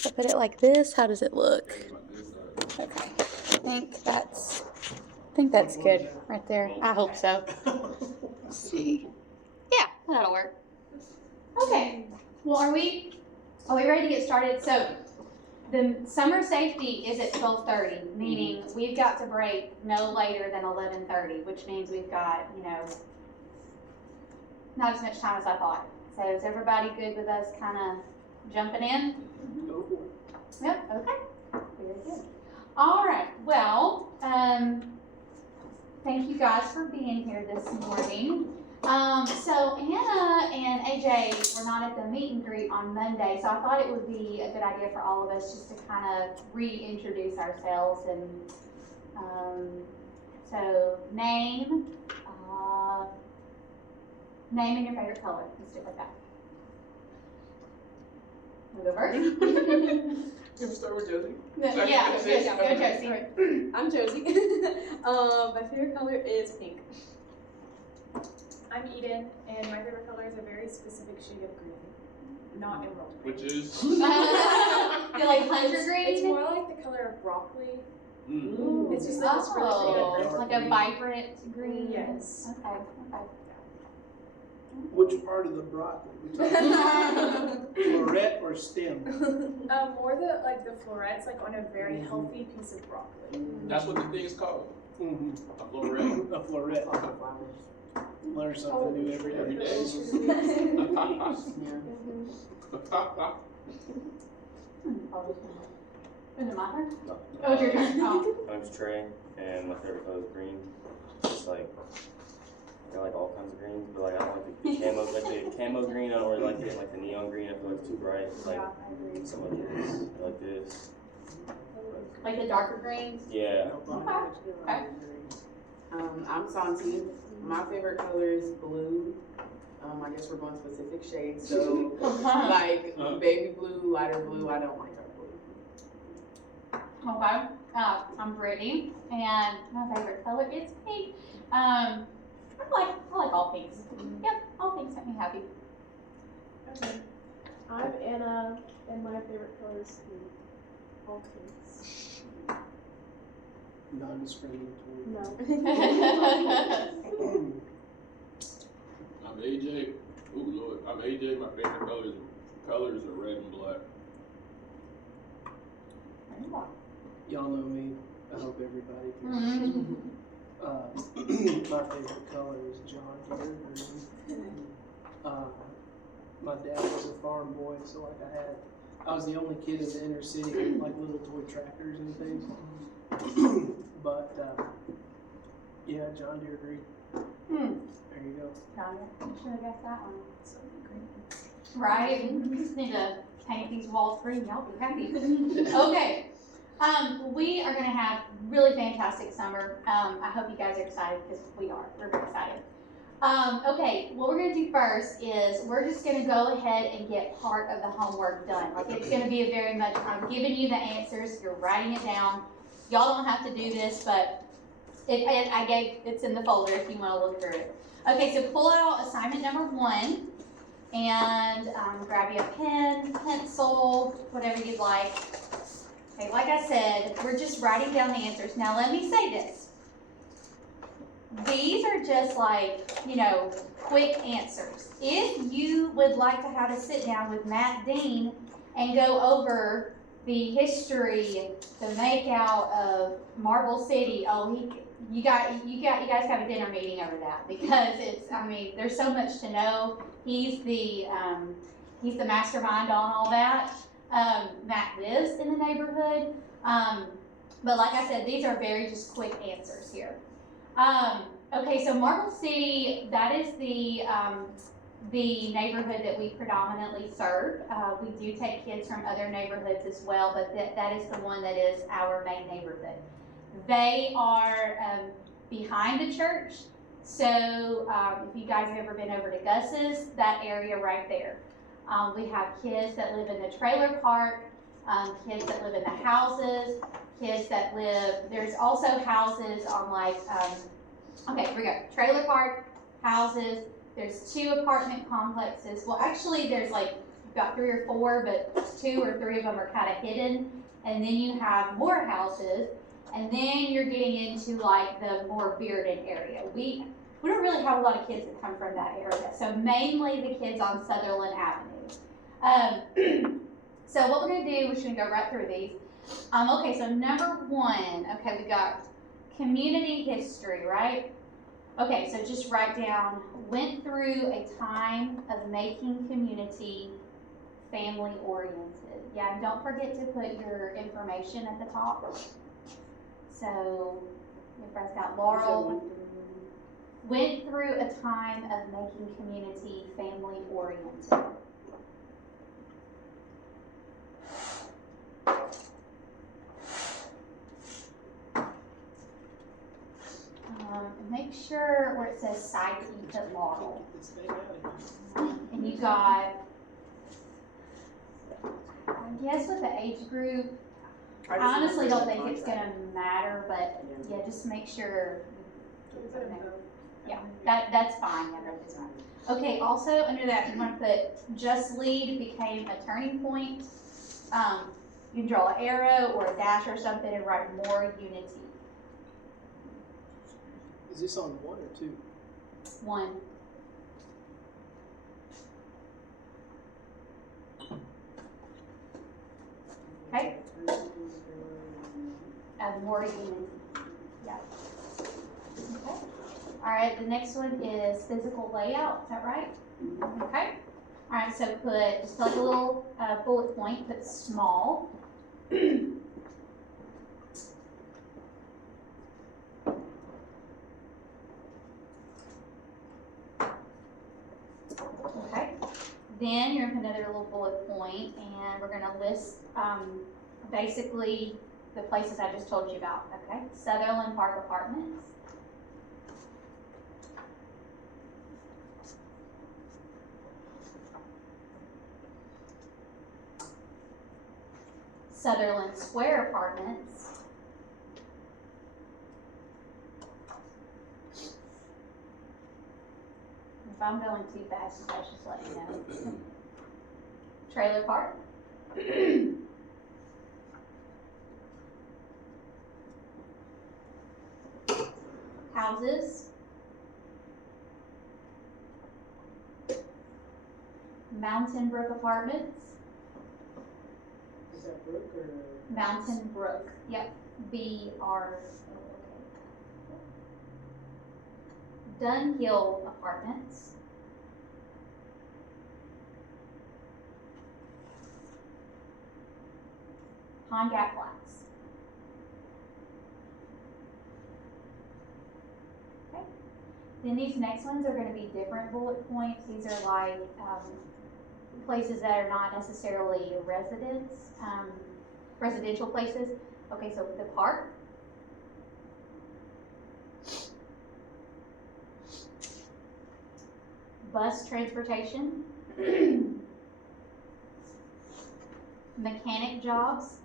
If I put it like this, how does it look? Okay, I think that's good right there. I hope so. Let's see. Yeah, that'll work. Okay. Well, are we ready to get started? So the summer safety is at 12:30, meaning we've got to break no later than 11:30, which means we've got, not as much time as I thought. So is everybody good with us kind of jumping in? Go for it. Yep, okay. Very good. All right, well, thank you guys for being here this morning. So Anna and AJ were not at the meet and greet on Monday, so I thought it would be a good idea for all of us just to kind of reintroduce ourselves. And so name and your favorite color. Let's do it like that. We'll go first. Can we start with Josie? Yeah, go Josie. I'm Josie. My favorite color is pink. I'm Eden, and my favorite color is a very specific shade of green, not emerald green. Which is? You like hunter green? It's more like the color of broccoli. Mm. It's just like this really it's like a vibrant green. Yes. Okay. Which part of the broccoli? We talking floret or stem? More the florets, like on a very healthy piece of broccoli. That's what the thing is called. Mm-hmm. A floret. A floret. Learn something new every Every day. day. Is it my turn? Oh, it's your turn. Oh. My name's Trey, and my favorite color is green. It's like, I like all kinds of greens, but like I don't like the camo, like the camo green. I don't really like it, like the neon green. I feel like it's too bright. It's like Yeah, I agree. some like this, like this. Like the darker greens? Yeah. Okay. I'm Santi. My favorite color is blue. I guess we're going specific shades. So, like baby blue, lighter blue. I don't like dark blue. Okay. I'm Brittany, and my favorite color is pink. I like all pinks. Yep, all pinks make me happy. Okay. I'm Anna, and my favorite color is pink. All pinks. Non-discriminatory. No. I'm AJ. Ooh, Lord. I'm AJ. My favorite colors are red and black. Y'all know me. I hope everybody can. Mhm. My favorite color is John Deere green. My dad was a farm boy, so I was the only kid in the inner city with like little toy tractors and things. But yeah, John Deere green. There you go. John, you should have guessed that one. Right? You just need to paint these walls green. Y'all be happy. Okay. We are going to have really fantastic summer. I hope you guys are excited because we are. We're very excited. Okay, what we're going to do first is we're just going to go ahead and get part of the homework done. Like it's going to be a very much, I'm giving you the answers, you're writing it down. Y'all don't have to do this, but it's in the folder if you want to look through it. Okay, so pull out assignment number 1 and grab you a pen, pencil, whatever you'd like. Okay, like I said, we're just writing down the answers. Now let me say this. These are just like, quick answers. If you would like to have a sit down with Matt Dean and go over the history, the makeout of Marble City, you guys have a dinner meeting over that because there's so much to know. He's the mastermind on all that. Matt lives in the neighborhood, but like I said, these are very just quick answers here. Okay, so Marble City, that is the neighborhood that we predominantly serve. We do take kids from other neighborhoods as well, but that is the one that is our main neighborhood. They are behind the church, so if you guys have ever been over to Gus's, that area right there. We have kids that live in the trailer park, kids that live in the houses, kids that live, there's also houses on okay, here we go. Trailer park, houses, there's 2 apartment complexes. Well, actually, there's you've got 3 or 4, but 2 or 3 of them are kind of hidden. And then you have more houses, and then you're getting into like the more Bearden area. We don't really have a lot of kids that come from that area, so mainly the kids on Sutherland Avenue. So what we're gonna do, we're just gonna go right through these. Okay, so number 1, okay, we got community history, right? Okay, so just write down, went through a time of making community family oriented. Yeah, and don't forget to put your information at the top. So, everybody's got Laurel, went through a time of making community family oriented. Make sure where it says site that you put Laurel. Get this thing out of here. And you got, I guess with the age group, I honestly don't think it's gonna matter, but yeah, just make sure. Yeah, that's fine, yeah, that's fine. Okay, also under that, you wanna put just lead became a turning point. You can draw an arrow or a dash or something and write more unity. Is this on 1 or 2? 1. Okay. More unity. Yeah. Okay. All right. The next one is physical layout. Is that right? Okay. All right. So put just like a little bullet point. Put small. Okay. Then you're gonna put another little bullet point, and we're gonna list basically the places I just told you about. Okay. Sutherland Park Apartments. Sutherland Square Apartments. If I'm going too fast, you guys just let me know. Trailer Park. Houses. Mountain Brook Apartments. Is that Brook or? Mountain Brook, yep, B-R-O-O-K. Dunhill Apartments. Pond Gap Flats. Okay. Then these next ones are gonna be different bullet points. These are like, places that are not necessarily residential places. Okay, so the park. Bus transportation. Mechanic jobs.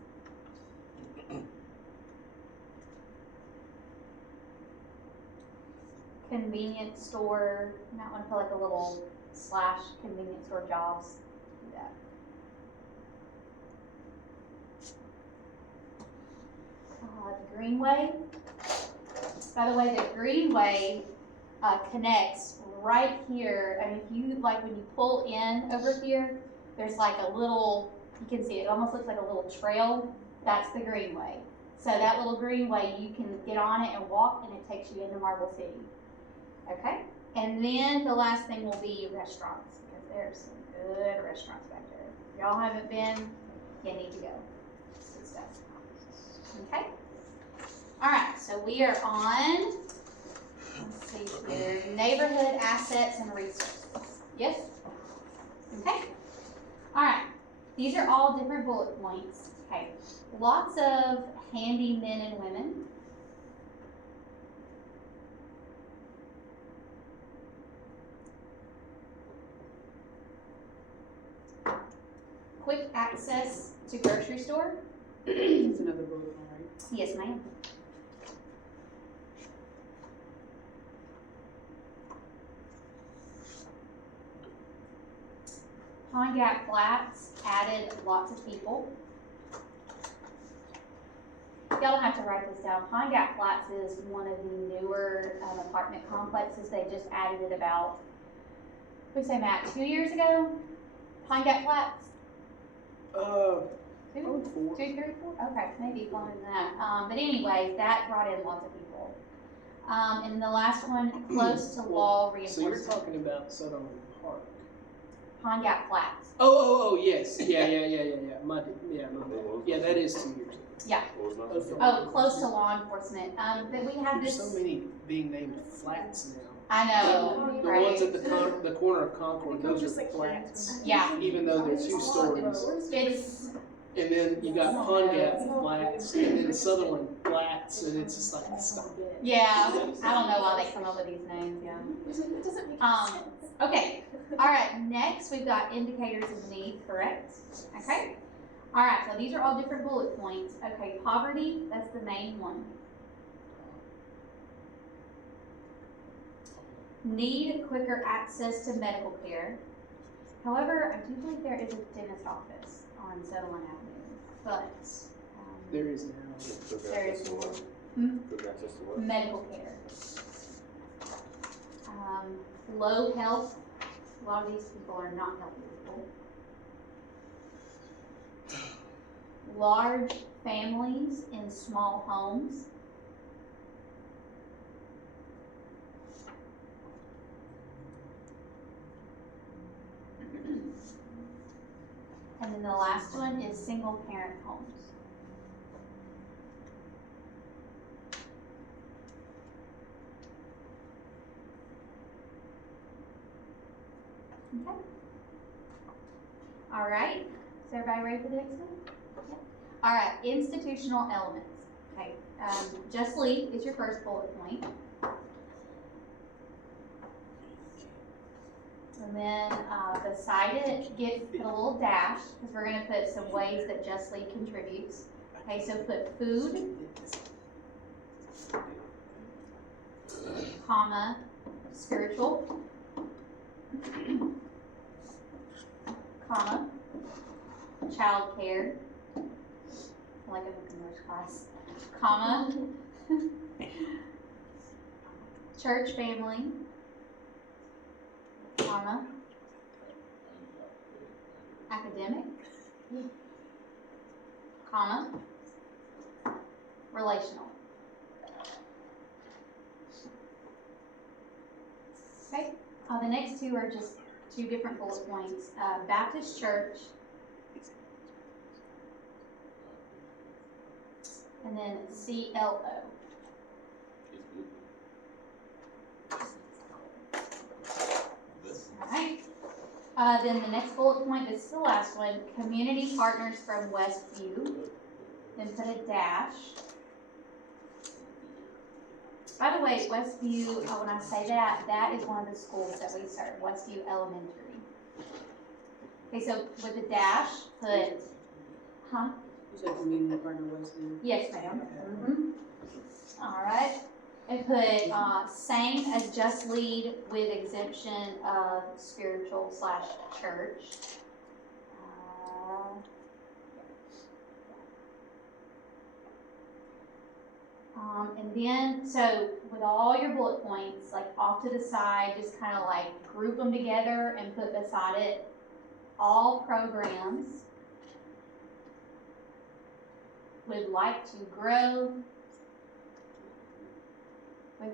Convenience store. You might want to put like a little slash convenience store jobs. Do that. The Greenway. By the way, the Greenway connects right here. And if you, like when you pull in over here, there's like a little, you can see it almost looks like a little trail. That's the Greenway. So that little Greenway, you can get on it and walk, and it takes you into Marble City. Okay? And then the last thing will be restaurants, because there's some good restaurants back there. If y'all haven't been, you need to go. It's good stuff. Okay? All right, so we are on, let's see here, neighborhood assets and resources. Yes? Okay? All right, these are all different bullet points. Okay, lots of handy men and women. Quick access to grocery store. That's another bullet point, right? Yes, ma'am. Pine Gap Flats added lots of people. Y'all don't have to write this down. Pine Gap Flats is one of the newer apartment complexes. They just added it about, what do you say, Matt, 2 years ago? Pine Gap Flats? Probably 4. 2, 3, 4? Okay, maybe longer than that. But anyway, that brought in lots of people. And the last one, close to wall So you're reinforcement. talking about Sutherland Park. Pine Gap Flats. Oh, yes. Yeah. My bad. Yeah, that is 2 years. What was mine? Oh, close to law enforcement. But we have There's this. so many being named flats now. I know, The right? ones at the corner of Concord, those are flats. Yeah, Even though they're 2 stories. it's, And then you got Pine Gap Flats, and then Sutherland Flats, and it's just like, stop. yeah, I don't know why they come up with these names, yeah. It doesn't make Um, Okay, all right, next we've got indicators of need, correct? Okay, all right, so these are all different bullet points. Okay, poverty, that's the main one. Need quicker access to medical care. However, I do believe there is a dentist office on Sutherland Avenue, but There is now. Quick There access is to what? Hmm? Quick access to what? medical care. Low health, a lot of these people are not healthy people. Large families in small homes. And then the last one is single parent homes. Okay. All right, is everybody ready for the next one? Yep. All right, institutional elements. Okay, Just Lead is your first bullet point. And then beside it, put a little dash, because we're gonna put some ways that Just Lead contributes. Okay, so put food, comma, spiritual, comma, childcare, like I'm in English class, comma, church family, comma, academic, comma, relational. Okay, the next two are just 2 different bullet points. Baptist Church, and then CLO. Alright. Then the next bullet point, this is the last one, community partners from Westview. Then put a dash. By the way, Westview, when I say that, that is one of the schools that we serve, Westview Elementary. Okay, so with a dash, put, huh? You said community partner Westview. Yes, ma'am. All right. And put same as Just Lead with exemption of spiritual / church. And then, so with all your bullet points, like off to the side, just kind of like group them together and put beside it all programs would like to grow with,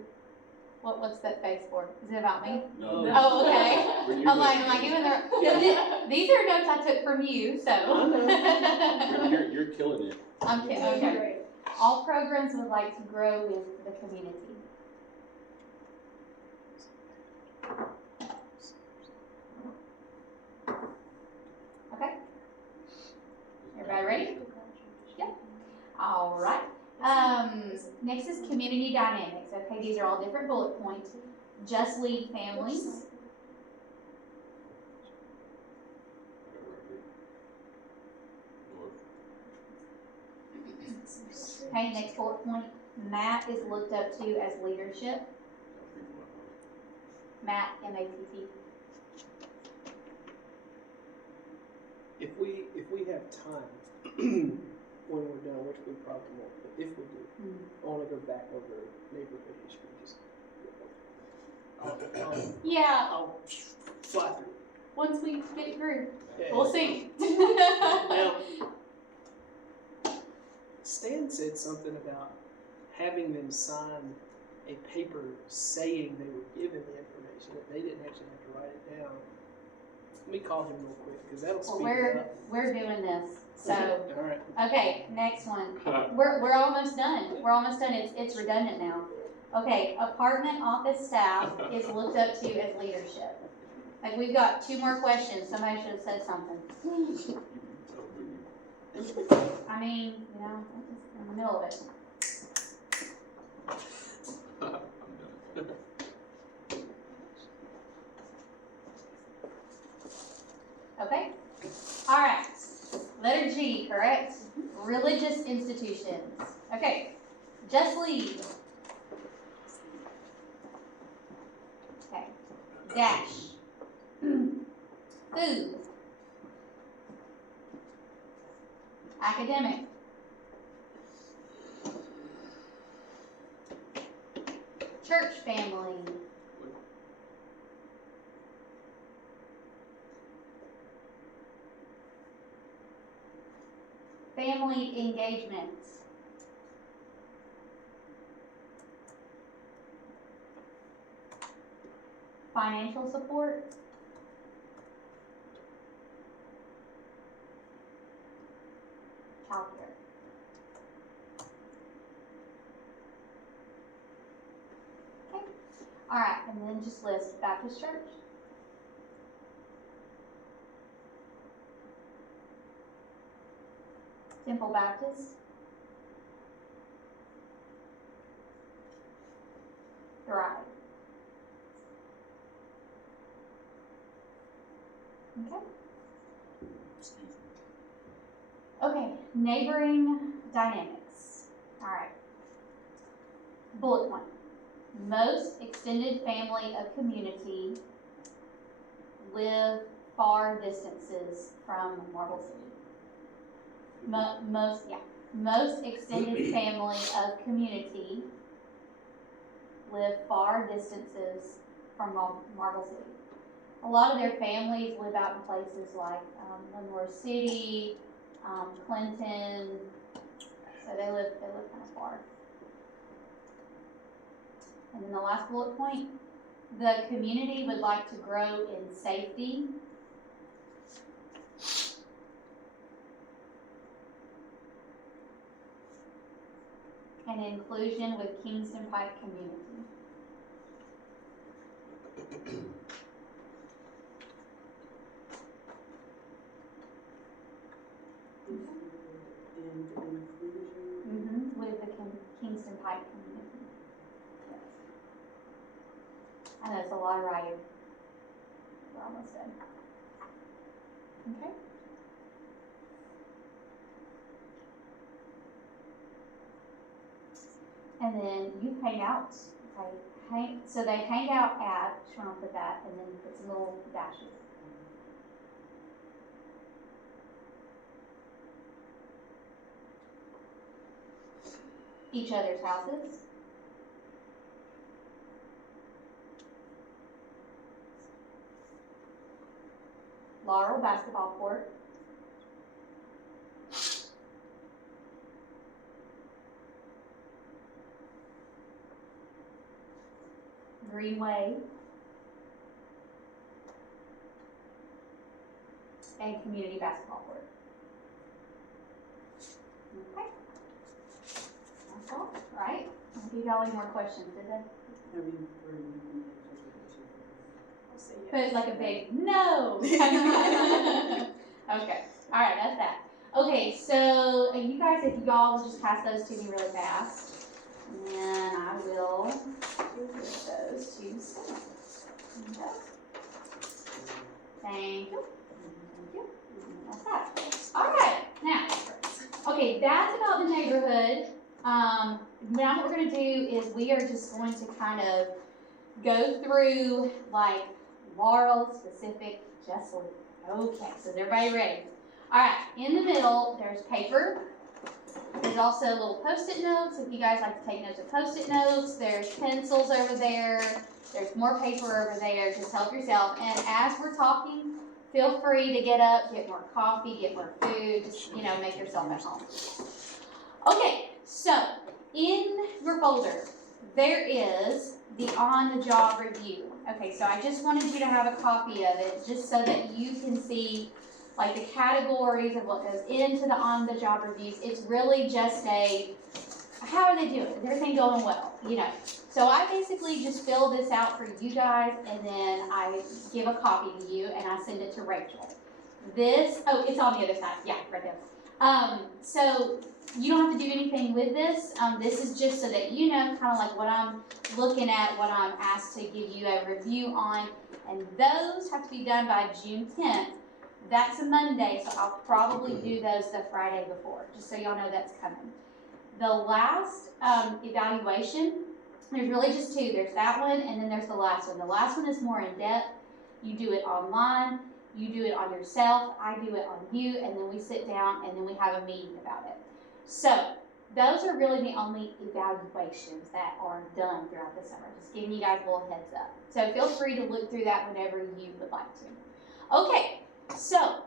what's that face for? Is it about me? No. Oh, okay. When I'm like, am I giving the, these are notes I took from you, so. You're killing it. I'm kidding, okay. All programs would like to grow with the community. Okay? Everybody ready? Yeah. All right. Next is community dynamics. Okay, these are all different bullet points. Just Lead families. Okay, next bullet point. Matt is looked up to as leadership. Matt, M-A-T-T. time, when we're done, which we probably won't, but if we do, I wanna go back over neighborhood history, just. Yeah, I'll fly through. once we get through, Yeah. we'll see. Now, Stan said something about having them sign a paper saying they were given the information, that they didn't actually have to write it down. Let me call him real quick, because that'll Well, speed it up. we're doing this, so. All right. Okay, next one. We're almost done. We're almost done. It's redundant now. Okay, apartment office staff is looked up to as leadership. Like, we've got 2 more questions. Somebody should have said something. I mean, you know, I'm just in the middle of it. I'm done. Okay? Alright. Letter G, correct? Religious institutions. Okay. Just lead. Okay. Dash. Food. Academic. Church family. Family engagements. Financial support. Childcare. Okay. All right, and then just list Baptist Church. Temple Baptist. Thrive. Okay. Excuse me. Okay, neighboring dynamics. All right. Bullet point. Most extended family of community live far distances from Marble City. Most extended family of community live far distances from Marble City. A lot of their families live out in places like Lenore City, Clinton, so they live kind of far. And then the last bullet point, the community would like to grow in safety and inclusion with Kingston Pike community. And inclusion. With the Kingston Pike community. Yes. I know it's a lot of writing. We're almost done. Okay. And then youth hangouts, okay? So they hang out at, just want to put that, and then put some little dashes. Each other's houses. Laurel basketball court. Greenway. And community basketball court. Okay. That's all, right? I'll give y'all any more questions, did they? Have you heard anything? I'll say yes. Put like a big no. Okay, all right, that's that. Okay, so you guys, if y'all will just pass those to me really fast, and then I will give those to Sam. Okay. Thank you. Thank you. That's that. All right, now, okay, that's about the neighborhood. Now what we're gonna do is we are just going to kind of go through like Laurel specific just leave. Okay, so is everybody ready? Alright, in the middle, there's paper. There's also little Post-it notes, if you guys like to take notes of Post-it notes. There's pencils over there. There's more paper over there, just help yourself. And as we're talking, feel free to get up, get more coffee, get more food, just, make yourself at home. Okay, so in your folder, there is the on-the-job review. Okay, so I just wanted you to have a copy of it, just so that you can see like the categories of what goes into the on-the-job reviews. It's really just how are they doing? Is everything going well? So I basically just fill this out for you guys, and then I give a copy to you, and I send it to Rachel. It's on the other side. Yeah, right there. So you don't have to do anything with this. This is just so that you know kind of like what I'm looking at, what I'm asked to give you a review on, and those have to be done by June 10th. That's a Monday, so I'll probably do those the Friday before, just so y'all know that's coming. The last evaluation, there's really just two. There's that one, and then there's the last one. The last one is more in depth. You do it online, you do it on yourself, I do it on you, and then we sit down and then we have a meeting about it. So those are really the only evaluations that are done throughout the summer. Just giving you guys a little heads up. So feel free to look through that whenever you would like to. Okay, so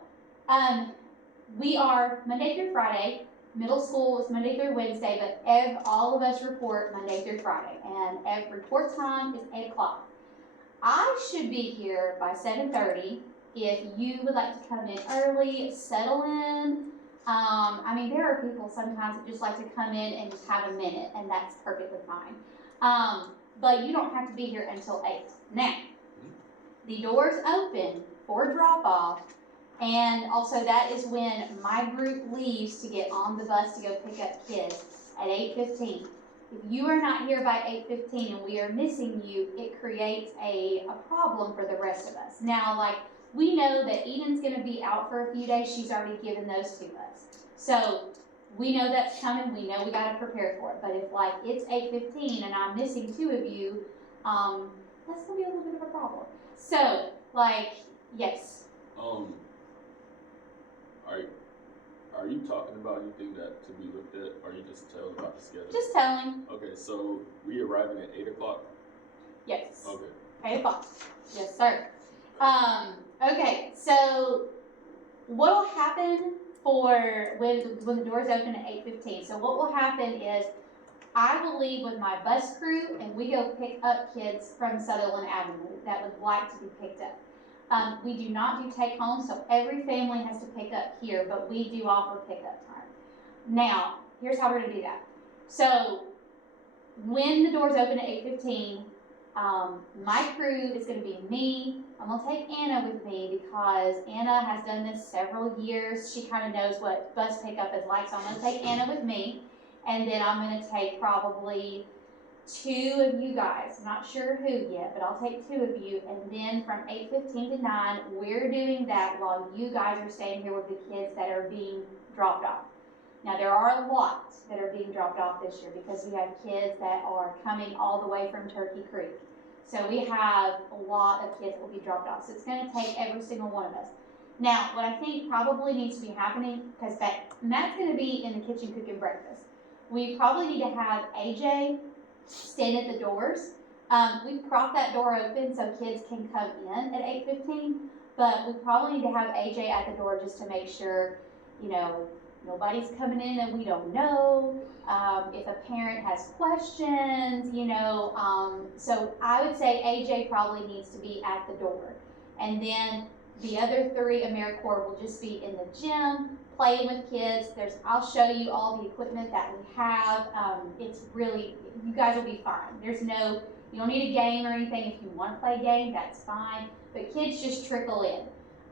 we are Monday through Friday. Middle school is Monday through Wednesday, but all of us report Monday through Friday, and report time is 8 o'clock. I should be here by 7:30 if you would like to come in early, settle in. There are people sometimes that just like to come in and just have a minute, and that's perfectly fine. But you don't have to be here until 8. Now, the doors open for drop-off, and also that is when my group leaves to get on the bus to go pick up kids at 8:15. If you are not here by 8:15 and we are missing you, it creates a problem for the rest of us. Now, we know that Eden's going to be out for a few days. She's already given those to us. So we know that's coming. We know we got to prepare for it. But if it's 8:15 and I'm missing 2 of you, that's going to be a little bit of a problem. So yes. Are you talking about anything that to be looked at, or are you just telling about the schedule? Just telling. Okay, so we arriving at 8 o'clock? Yes. Okay. 8 o'clock. Yes, sir. Okay, so what will happen for when the doors open at 8:15? So what will happen is I will leave with my bus crew, and we go pick up kids from Sutherland Avenue that would like to be picked up. We do not do take home, so every family has to pick up here, but we do offer pickup time. Now, here's how we're going to do that. So when the doors open at 8:15, my crew is going to be me. I'm going to take Anna with me because Anna has done this several years. She kind of knows what bus pickup is like, so I'm going to take Anna with me. And then I'm going to take probably 2 of you guys. I'm not sure who yet, but I'll take 2 of you. And then from 8:15 to 9, we're doing that while you guys are staying here with the kids that are being dropped off. Now, there are a lot that are being dropped off this year because we have kids that are coming all the way from Turkey Creek. So we have a lot of kids that will be dropped off. So it's going to take every single one of us. Now, what I think probably needs to be happening, because Matt's going to be in the kitchen cooking breakfast. We probably need to have AJ stand at the doors. We prop that door open so kids can come in at 8:15, but we probably need to have AJ at the door just to make sure, nobody's coming in that we don't know. If a parent has questions, so I would say AJ probably needs to be at the door. And then the other 3 AmeriCorps will just be in the gym, playing with kids. I'll show you all the equipment that we have. It's really, you guys will be fine. You don't need a game or anything. If you want to play a game, that's fine. But kids just trickle in.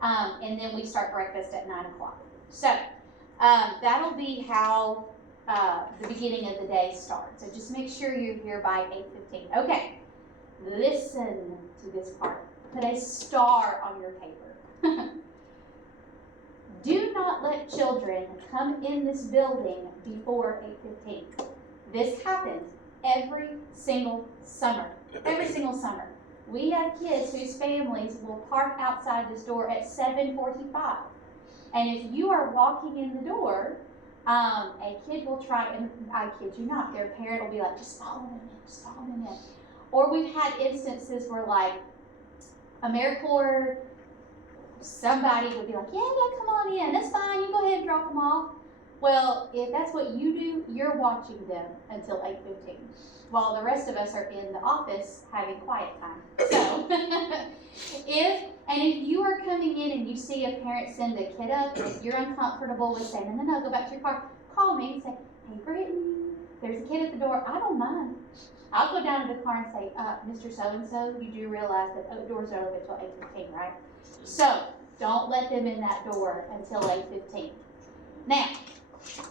And then we start breakfast at 9 o'clock. So that'll be how the beginning of the day starts. So just make sure you're here by 8:15. Okay, listen to this part. Put a star on your paper. Do not let children come in this building before 8:15. This happens every single summer. Every single summer. We have kids whose families will park outside this door at 7:45. And if you are walking in the door, a kid will try, and I kid you not, their parent will be like, just follow them in, just follow them in. Or we've had instances where like AmeriCorps, somebody would be like, yeah, come on in, that's fine, you go ahead and drop them off. Well, if that's what you do, you're watching them until 8:15, while the rest of us are in the office having quiet time. So, if you are coming in and you see a parent send a kid up, and if you're uncomfortable with saying, no, go back to your car, call me and say, hey, Brittany, there's a kid at the door, I don't mind. I'll go down to the car and say, Mr. So-and-so, you do realize that doors are open until 8:15, right? So, don't let them in that door until 8:15. Now,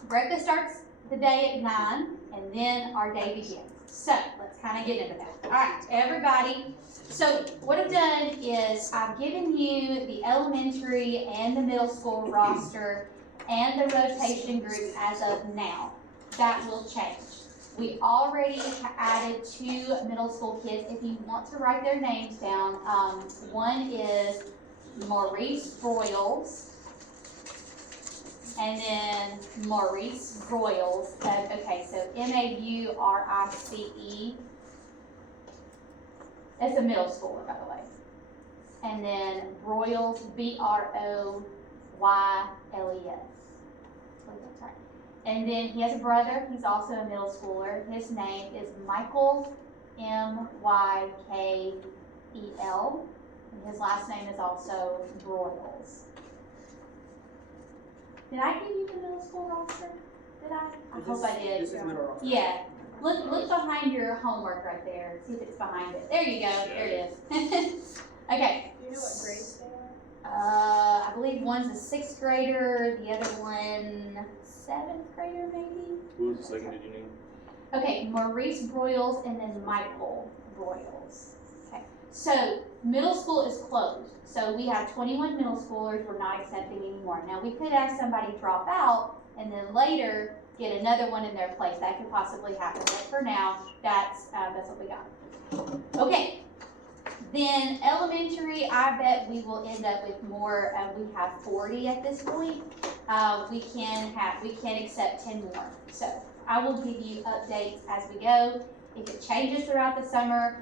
breakfast starts the day at 9, and then our day begins. So, let's kind of get into that. All right, everybody. So, what I've done is I've given you the elementary and the middle school roster and the rotation groups as of now. That will change. We already added 2 middle school kids. If you want to write their names down, one is Maurice Broyles, and then Maurice Broyles. Okay, so Maurice. It's a middle schooler, by the way. And then Broyles, Broyles. That's right. And then he has a brother. He's also a middle schooler. His name is Michael, Mykel. And his last name is also Broyles. Did I give you the middle school roster? Did I? I hope I did. This is middle roster. Yeah. Look behind your homework right there. See if it's behind it. There you go. There it is. Okay. Do you know what grades they are? I believe one's a 6th grader, the other one 7th grader maybe. Who was the second did you name? Okay, Maurice Broyles and then Michael Broyles. Okay, so middle school is closed. So we have 21 middle schoolers we're not accepting anymore. Now we could have somebody drop out and then later get another one in their place. That could possibly happen, but for now, that's what we got. Okay, then elementary, I bet we will end up with more. We have 40 at this point. We can accept 10 more. So I will give you updates as we go. If it changes throughout the summer,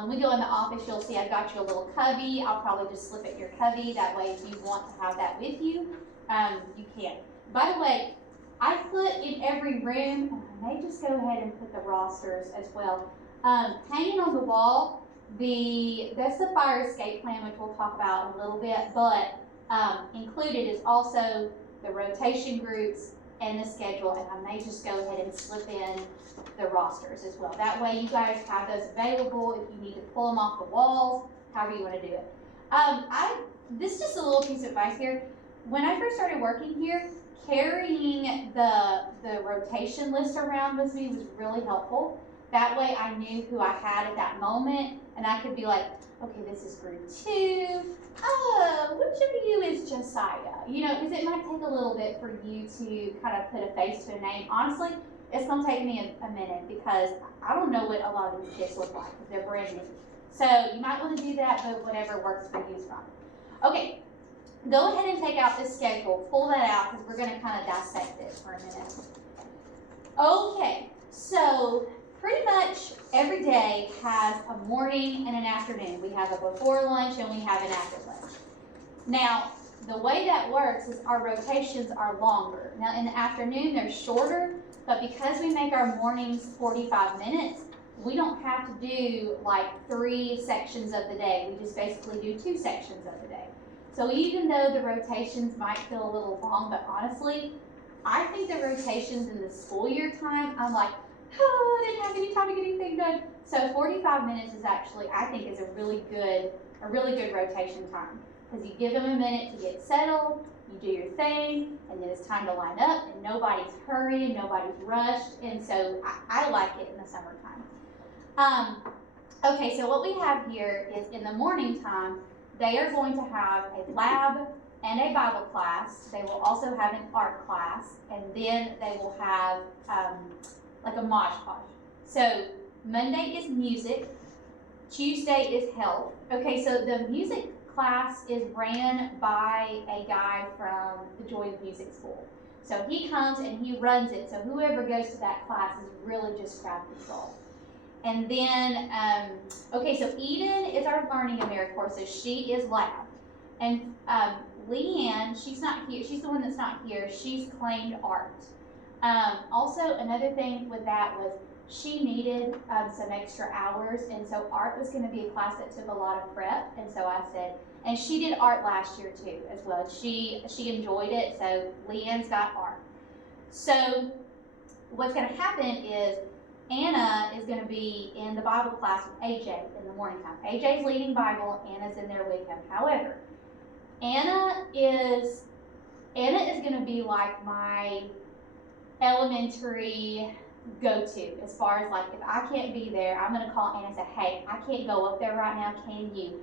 when we go in the office, you'll see I've got you a little cubby. I'll probably just slip it in your cubby. That way, if you want to have that with you, you can. By the way, I put in every room, and I may just go ahead and put the rosters as well. Hanging on the wall, that's the fire escape plan, which we'll talk about in a little bit, but included is also the rotation groups and the schedule, and I may just go ahead and slip in the rosters as well. That way you guys have those available if you need to pull them off the walls, however you want to do it. This is just a little piece of advice here. When I first started working here, carrying the rotation list around with me was really helpful. That way I knew who I had at that moment, and I could be like, okay, this is group 2. Which of you is Josiah? You know, because it might take a little bit for you to kind of put a face to a name. Honestly, it's going to take me a minute because I don't know what a lot of these kids look like because they're brand new. So you might want to do that, but whatever works for you is fine. Okay. Go ahead and take out this schedule, pull that out, because we're going to kind of dissect it for a minute. Okay, so pretty much every day has a morning and an afternoon. We have a before lunch and we have an after lunch. Now, the way that works is our rotations are longer. Now, in the afternoon, they're shorter, but because we make our mornings 45 minutes, we don't have to do like 3 sections of the day. We just basically do 2 sections of the day. So even though the rotations might feel a little long, but honestly, I think the rotations in the school year time, I'm like, oh, I didn't have any time to get anything done. So 45 minutes is actually, I think, is a really good rotation time. Because you give them a minute to get settled, you do your thing, and then it's time to line up, and nobody's hurrying, nobody's rushed, and so I like it in the summertime. Okay, so what we have here is in the morning time, they are going to have a lab and a Bible class. They will also have an art class, and then they will have like a Mod Podge. So Monday is music, Tuesday is health. Okay, so the music class is ran by a guy from the Joy of Music School. So he comes and he runs it. So whoever goes to that class is really just crowd control. And then, okay, so Eden is our Learning AmeriCorps, so she is lab. And Leanne, she's not here. She's the one that's not here. She's claimed art. Also, another thing with that was she needed some extra hours, and so art was going to be a class that took a lot of prep. And so I said, and she did art last year too, as well. She enjoyed it, so Leanne's got art. So what's going to happen is Anna is going to be in the Bible class with AJ in the morning time. AJ's leading Bible, Anna's in there with him. However, Anna is going to be like my elementary go-to as far as like if I can't be there, I'm going to call Anna and say, hey, I can't go up there right now, can you?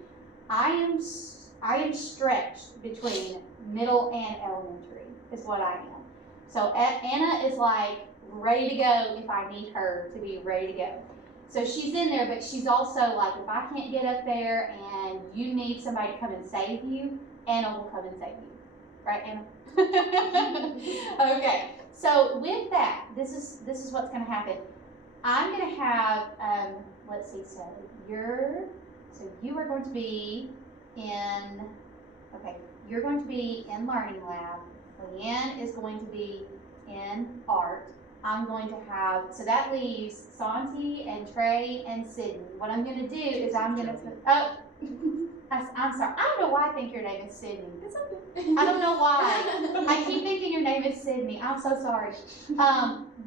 I am stretched between middle and elementary is what I am. So Anna is like ready to go if I need her to be ready to go. So she's in there, but she's also like, if I can't get up there and you need somebody to come and save you, Anna will come and save you. Right, Anna? Okay. So with that, this is what's going to happen. I'm going to have, let's see, so you are going to be in, okay, you're going to be in Learning Lab. Leanne is going to be in art. I'm going to have, so that leaves Santi and Trey and Sydney. What I'm going to do is I'm going to put, oh, I'm sorry. I don't know why I think your name is Sydney. It's okay. I don't know why. I keep thinking your name is Sydney. I'm so sorry.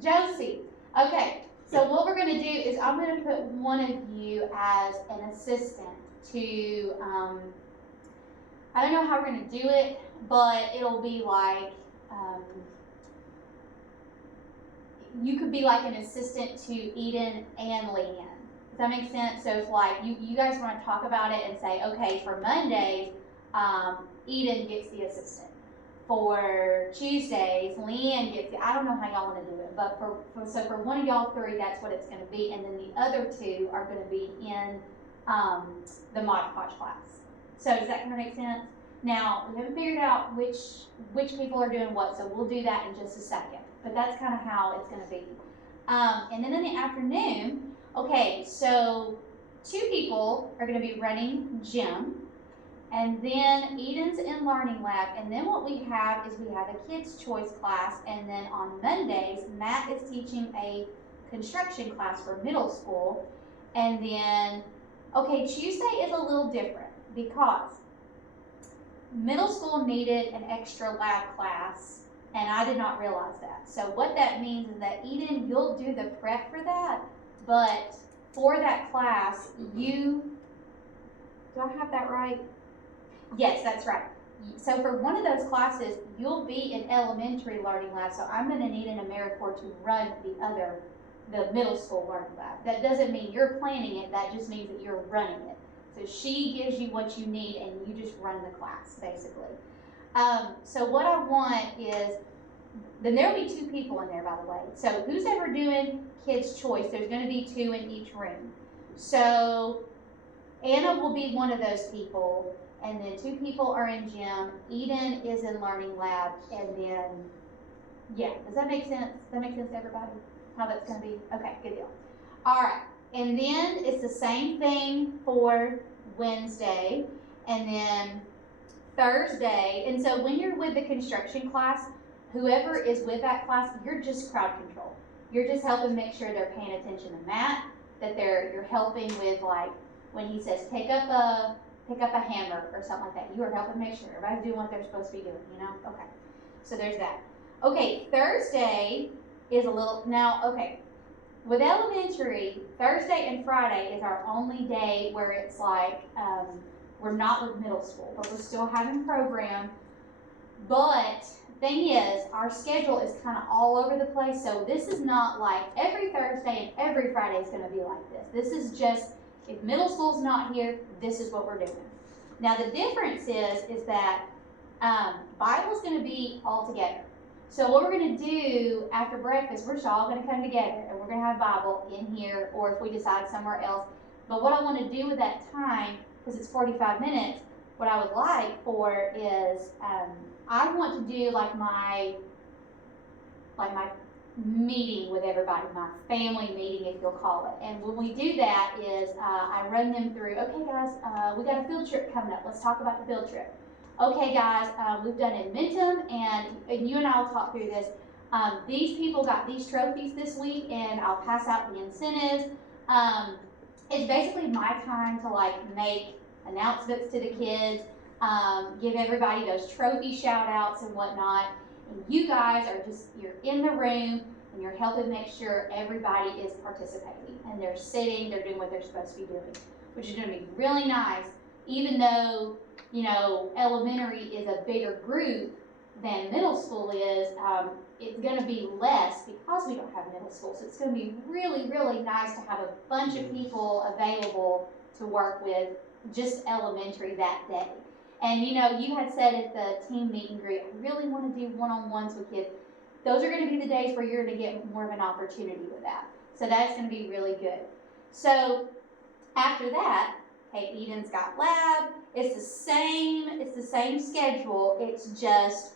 Josie. Okay, so what we're going to do is I'm going to put one of you as an assistant to, I don't know how we're going to do it, but it'll be like, you could be like an assistant to Eden and Leanne. Does that make sense? So it's like you guys want to talk about it and say, okay, for Mondays, Eden gets the assistant. For Tuesdays, Leanne gets the, I don't know how y'all want to do it, but for one of y'all three, that's what it's going to be. And then the other two are going to be in the Mod Podge class. So does that kind of make sense? Now, we haven't figured out which people are doing what, so we'll do that in just a second. But that's kind of how it's going to be. And then in the afternoon, okay, so 2 people are going to be running gym, and then Eden's in Learning Lab, and then what we have is we have a Kids' Choice class, and then on Mondays, Matt is teaching a construction class for middle school, and then, okay, Tuesday is a little different because middle school needed an extra lab class, and I did not realize that. So what that means is that Eden, you'll do the prep for that, but for that class, do I have that right? Yes, that's right. So for one of those classes, you'll be in elementary learning lab, so I'm going to need an AmeriCorps to run the middle school learning lab. That doesn't mean you're planning it, that just means that you're running it. So she gives you what you need and you just run the class, basically. So what I want is, then there will be 2 people in there, by the way. So who's ever doing Kids' Choice, there's going to be 2 in each room. So Anna will be one of those people, and then 2 people are in gym. Eden is in Learning Lab, and then, yeah, does that make sense? Does that make sense to everybody? How that's going to be? Okay, good deal. All right, and then it's the same thing for Wednesday, and then Thursday. And so when you're with the construction class, whoever is with that class, you're just crowd control. You're just helping make sure they're paying attention to Matt, that you're helping with, like, when he says pick up a hammer or something like that. You are helping make sure everybody's doing what they're supposed to be doing, you know? Okay, so there's that. Okay, Thursday is a little, now, okay, with elementary, Thursday and Friday is our only day where it's like, we're not with middle school, but we're still having program. But thing is, our schedule is kind of all over the place, so this is not like every Thursday and every Friday is going to be like this. This is just, if middle school's not here, this is what we're doing. Now the difference is that Bible's going to be all together. So what we're going to do after breakfast, we're just all going to come together and we're going to have Bible in here, or if we decide somewhere else. But what I want to do with that time, because it's 45 minutes, what I would like for is, I want to do like my meeting with everybody, my family meeting, if you'll call it. And when we do that is, I run them through, okay guys, we got a field trip coming up. Let's talk about the field trip. Okay guys, we've done Inventum, and you and I will talk through this. These people got these trophies this week, and I'll pass out the incentives. It's basically my time to like make announcements to the kids, give everybody those trophy shout outs and whatnot. And you guys are just, you're in the room and you're helping make sure everybody is participating and they're sitting, they're doing what they're supposed to be doing, which is gonna be really nice, even though, you know, elementary is a bigger group than middle school is. It's gonna be less because we don't have middle school. So it's gonna be really, really nice to have a bunch of people available to work with just elementary that day. And you know, you had said at the team meet and greet, I really want to do one-on-ones with kids. Those are going to be the days where you're going to get more of an opportunity with that. So that's going to be really good. So after that, okay, Eden's got lab. It's the same schedule. It's just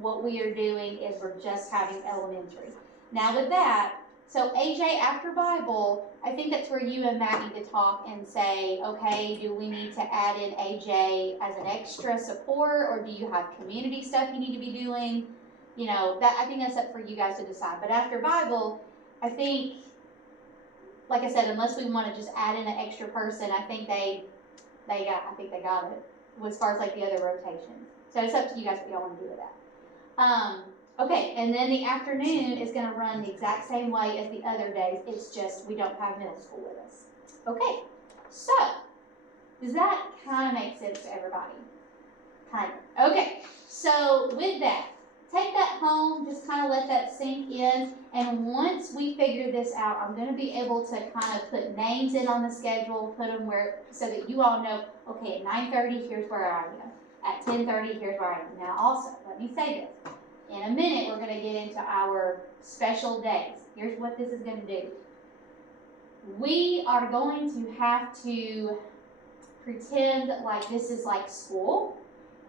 what we are doing is we're just having elementary. Now with that, so AJ, after Bible, I think that's where you and Matt need to talk and say, okay, do we need to add in AJ as an extra support, or do you have community stuff you need to be doing? You know, that I think that's up for you guys to decide. But after Bible, I think, like I said, unless we want to just add in an extra person, I think they got it as far as like the other rotations. So it's up to you guys what y'all want to do with that. Okay, and then the afternoon is going to run the exact same way as the other days. It's just we don't have middle school with us. Okay, so does that kind of make sense to everybody? Kind of. Okay, so with that, take that home, just kind of let that sink in. And once we figure this out, I'm going to be able to kind of put names in on the schedule, put them where, so that you all know, okay, at 9:30, here's where I am. At 10:30, here's where I am. Now also, let me say this. In a minute, we're going to get into our special days. Here's what this is going to do. We are going to have to pretend like this is like school.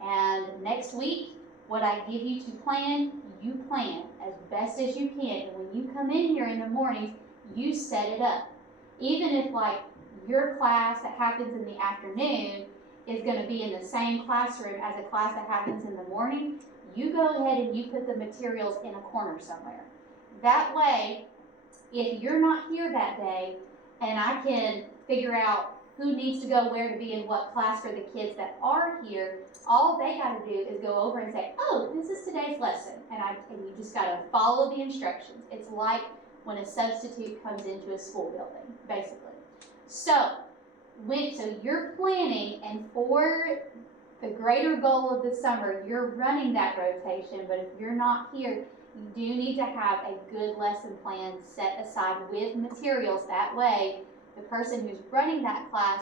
And next week, what I give you to plan, you plan as best as you can. And when you come in here in the mornings, you set it up. Even if like your class that happens in the afternoon is going to be in the same classroom as a class that happens in the morning, you go ahead and you put the materials in a corner somewhere. That way, if you're not here that day, and I can figure out who needs to go where to be in what class for the kids that are here, all they got to do is go over and say, oh, this is today's lesson. And you just got to follow the instructions. It's like when a substitute comes into a school building, basically. So you're planning, and for the greater goal of the summer, you're running that rotation, but if you're not here, you do need to have a good lesson plan set aside with materials. That way, the person who's running that class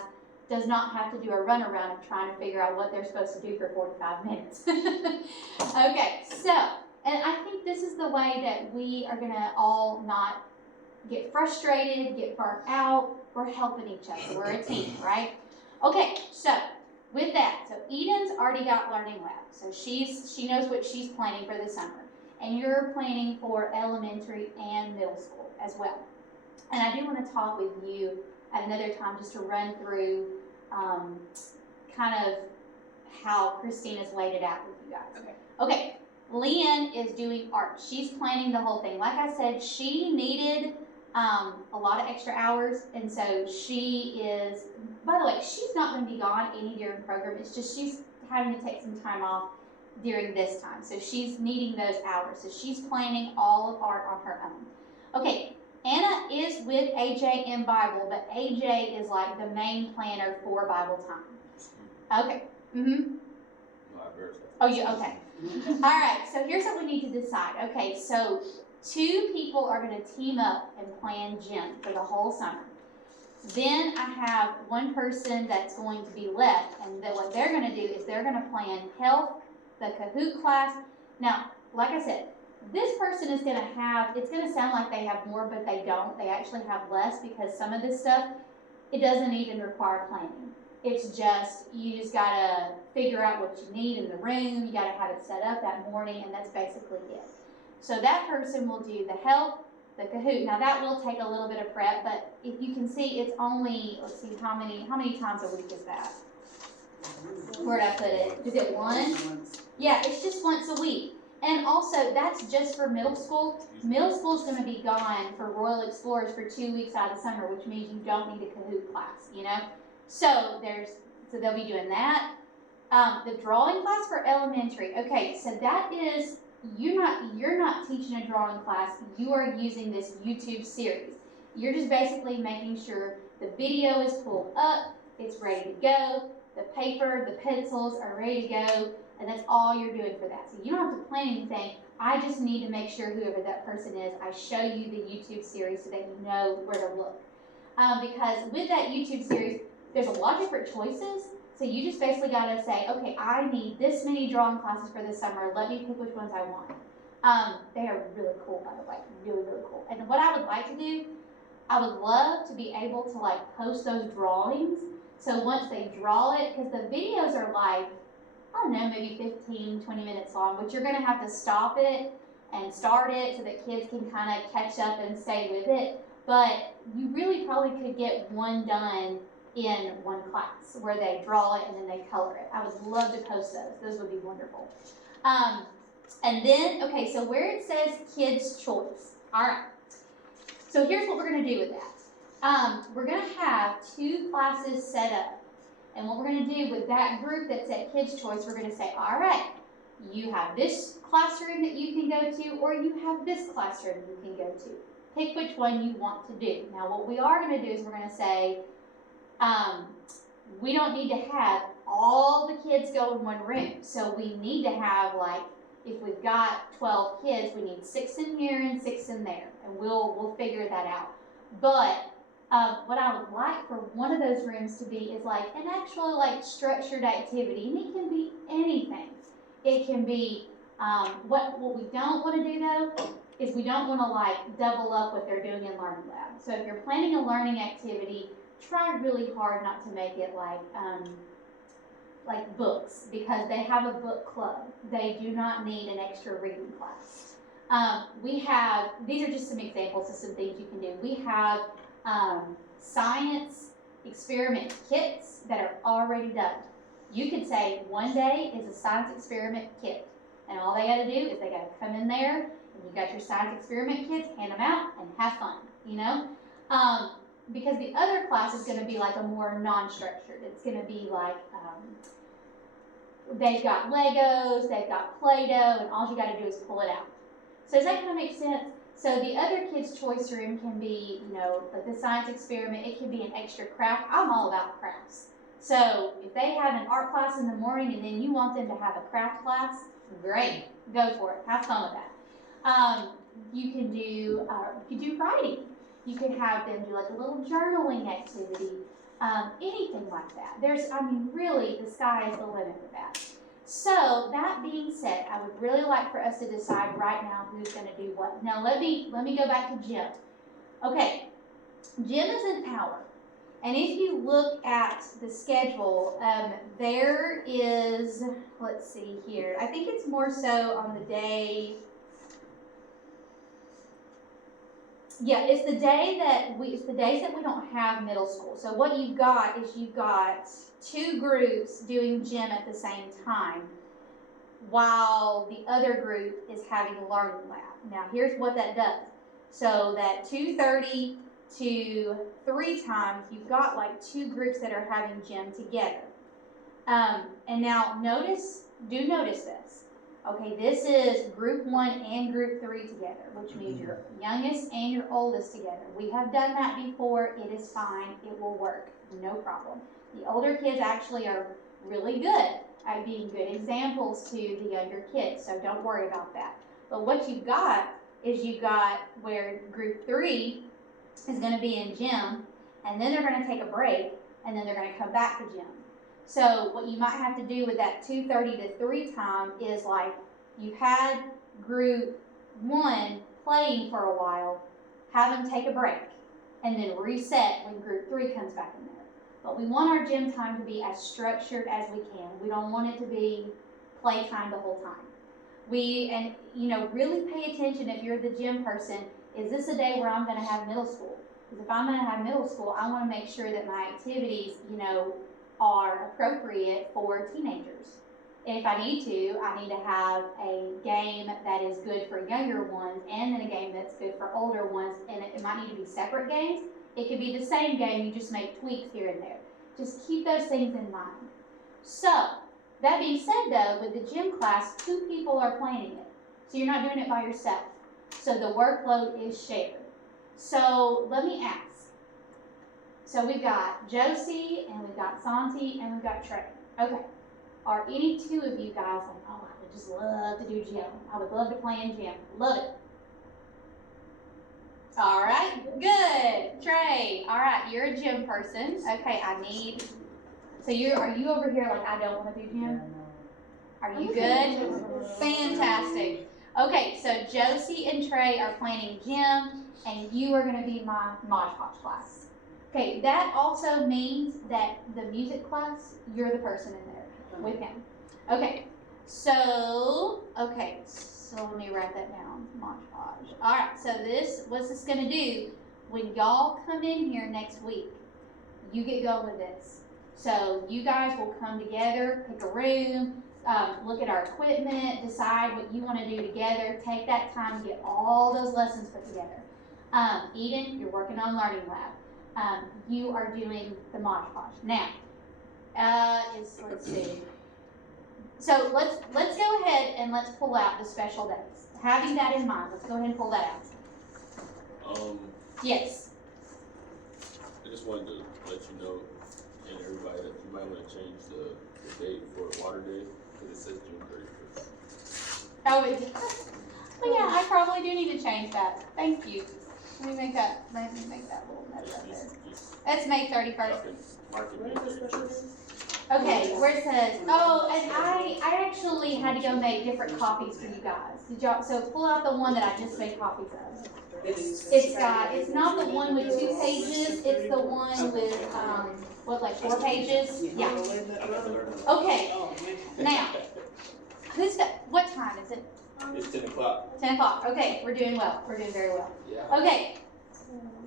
does not have to do a runaround of trying to figure out what they're supposed to do for 45 minutes. Okay, so, and I think this is the way that we are gonna all not get frustrated, get burnt out. We're helping each other, we're a team, right? Okay, so, with that, so Eden's already got Learning Lab, so she knows what she's planning for the summer, and you're planning for elementary and middle school as well. And I do want to talk with you at another time just to run through kind of how Christina's laid it out with you guys. Okay, Leanne is doing art. She's planning the whole thing. Like I said, she needed a lot of extra hours, and so she is, by the way, she's not going to be gone any during program. It's just she's having to take some time off during this time. So she's needing those hours. So she's planning all of art on her own. Okay, Anna is with AJ in Bible, but AJ is like the main planner for Bible time. Okay. Oh, yeah, okay. All right, so here's what we need to decide. Okay, so 2 people are going to team up and plan gym for the whole summer. Then I have 1 person that's going to be left, and then what they're going to do is they're going to plan health, the Kahoot class. Now, like I said, this person is going to have, it's going to sound like they have more, but they don't. They actually have less because some of this stuff, it doesn't even require planning. It's just, you just gotta figure out what you need in the room, you gotta have it set up that morning, and that's basically it. So that person will do the help, the Kahoot. Now that will take a little bit of prep, but if you can see, it's only, let's see, how many times a week is that? Where'd I put it? Is it one? Yeah, it's just once a week. And also, that's just for middle school. Middle school is going to be gone for Royal Explorers for 2 weeks out of the summer, which means you don't need a Kahoot class, you know? So they'll be doing that. The drawing class for elementary. Okay, so that is, you're not teaching a drawing class. You are using this YouTube series. You're just basically making sure the video is pulled up, it's ready to go, the paper, the pencils are ready to go, and that's all you're doing for that. So you don't have to plan anything. I just need to make sure whoever that person is, I show you the YouTube series so that you know where to look. Because with that YouTube series, there's a lot of different choices. So you just basically gotta say, okay, I need this many drawing classes for this summer. Let me pick which ones I want. They are really cool, by the way, really, really cool. And what I would like to do, I would love to be able to like post those drawings. So once they draw it, because the videos are like, I don't know, maybe 15, 20 minutes long, but you're gonna have to stop it and start it so that kids can kind of catch up and stay with it. But you really probably could get one done in one class where they draw it and then they color it. I would love to post those. Those would be wonderful. And then, okay, so where it says kids' choice. All right. So here's what we're going to do with that. We're going to have 2 classes set up. And what we're going to do with that group that's at kids' choice, we're going to say, all right, you have this classroom that you can go to, or you have this classroom you can go to. Pick which one you want to do. Now, what we are going to do is we're going to say, we don't need to have all the kids go in one room. So we need to have, like, if we've got 12 kids, we need 6 in here and 6 in there. And we'll figure that out. But what I would like for one of those rooms to be is like an actual like structured activity. And it can be anything. It can be, what we don't want to do though, is we don't want to like double up what they're doing in Learning Lab. So if you're planning a learning activity, try really hard not to make it like books, because they have a book club. They do not need an extra reading class. We have, these are just some examples of some things you can do. We have science experiment kits that are already done. You could say one day is a science experiment kit, and all they gotta do is they gotta come in there, and you got your science experiment kits, hand them out, and have fun, you know? Because the other class is going to be like a more non-structured. It's going to be like, they've got Legos, they've got Play-Doh, and all you got to do is pull it out. So does that kind of make sense? So the other kids' choice room can be, you know, like the science experiment. It can be an extra craft. I'm all about crafts. So if they have an art class in the morning and then you want them to have a craft class, great. Go for it. Have fun with that. You can do writing. You can have them do like a little journaling activity, anything like that. Really, the sky is the limit with that. So that being said, I would really like for us to decide right now who's going to do what. Now let me go back to gym. Okay, gym is an hour, and if you look at the schedule, there is, let's see here. I think it's more so on the day. Yeah, it's the days that we don't have middle school. So what you've got is you've got 2 groups doing gym at the same time, while the other group is having a learning lab. Now here's what that does. So that 2:30 to 3 time, you've got like 2 groups that are having gym together. And now notice this. Okay, this is group 1 and group 3 together, which means your youngest and your oldest together. We have done that before. It is fine. It will work. No problem. The older kids actually are really good at being good examples to the younger kids, so don't worry about that. But what you've got is where group 3 is going to be in gym, and then they're going to take a break, and then they're going to come back to gym. So what you might have to do with that 2:30 to 3 time is like you've had group 1 playing for a while, have them take a break, and then reset when group 3 comes back in there. but we want our gym time to be as structured as we can. We don't want it to be playtime the whole time. Really pay attention if you're the gym person. Is this a day where I'm going to have middle school? Because if I'm going to have middle school, I want to make sure that my activities, are appropriate for teenagers. If I need to have a game that is good for younger ones and then a game that's good for older ones, and it might need to be separate games. It could be the same game, you just make tweaks here and there. Just keep those things in mind. So, that being said though, with the gym class, 2 people are planning it. So you're not doing it by yourself. So the workload is shared. So let me ask. So we've got Josie, and we've got Santi, and we've got Trey. Okay. Are any 2 of you guys like, oh, I would just love to do gym. I would love to play in gym. Love it. All right, good. Trey, all right, you're a gym person. Okay, so are you over here like, I don't want to do gym? Are you good? Fantastic. Okay, so Josie and Trey are planning gym, and you are going to be my Mod Podge class. Okay, that also means that the music class, you're the person in there with him. Okay, so let me write that down, Mod Podge. All right, so what's this going to do? When y'all come in here next week, you get going with this. So you guys will come together, pick a room, look at our equipment, decide what you want to do together, take that time to get all those lessons put together. Eden, you're working on Learning Lab. You are doing the Mod Podge. Now, let's see. So let's go ahead and let's pull out the special days. Having that in mind, let's go ahead and pull that out. Yes. I just wanted to let you know and everybody that you might want to change the date for Water Day because it says June 31st. Oh, it does? Well, yeah, I probably do need to change that. Thank you. Let me make that little note up there. That's May 31st. Okay, where it says, and I actually had to go make different copies for you guys. So pull out the one that I just made copies of. It's not the one with 2 pages, it's the one with, 4 pages? Yeah. Okay, now, what time is it? It's 10 o'clock. 10 o'clock, okay, we're doing well, we're doing very well. Yeah. Okay,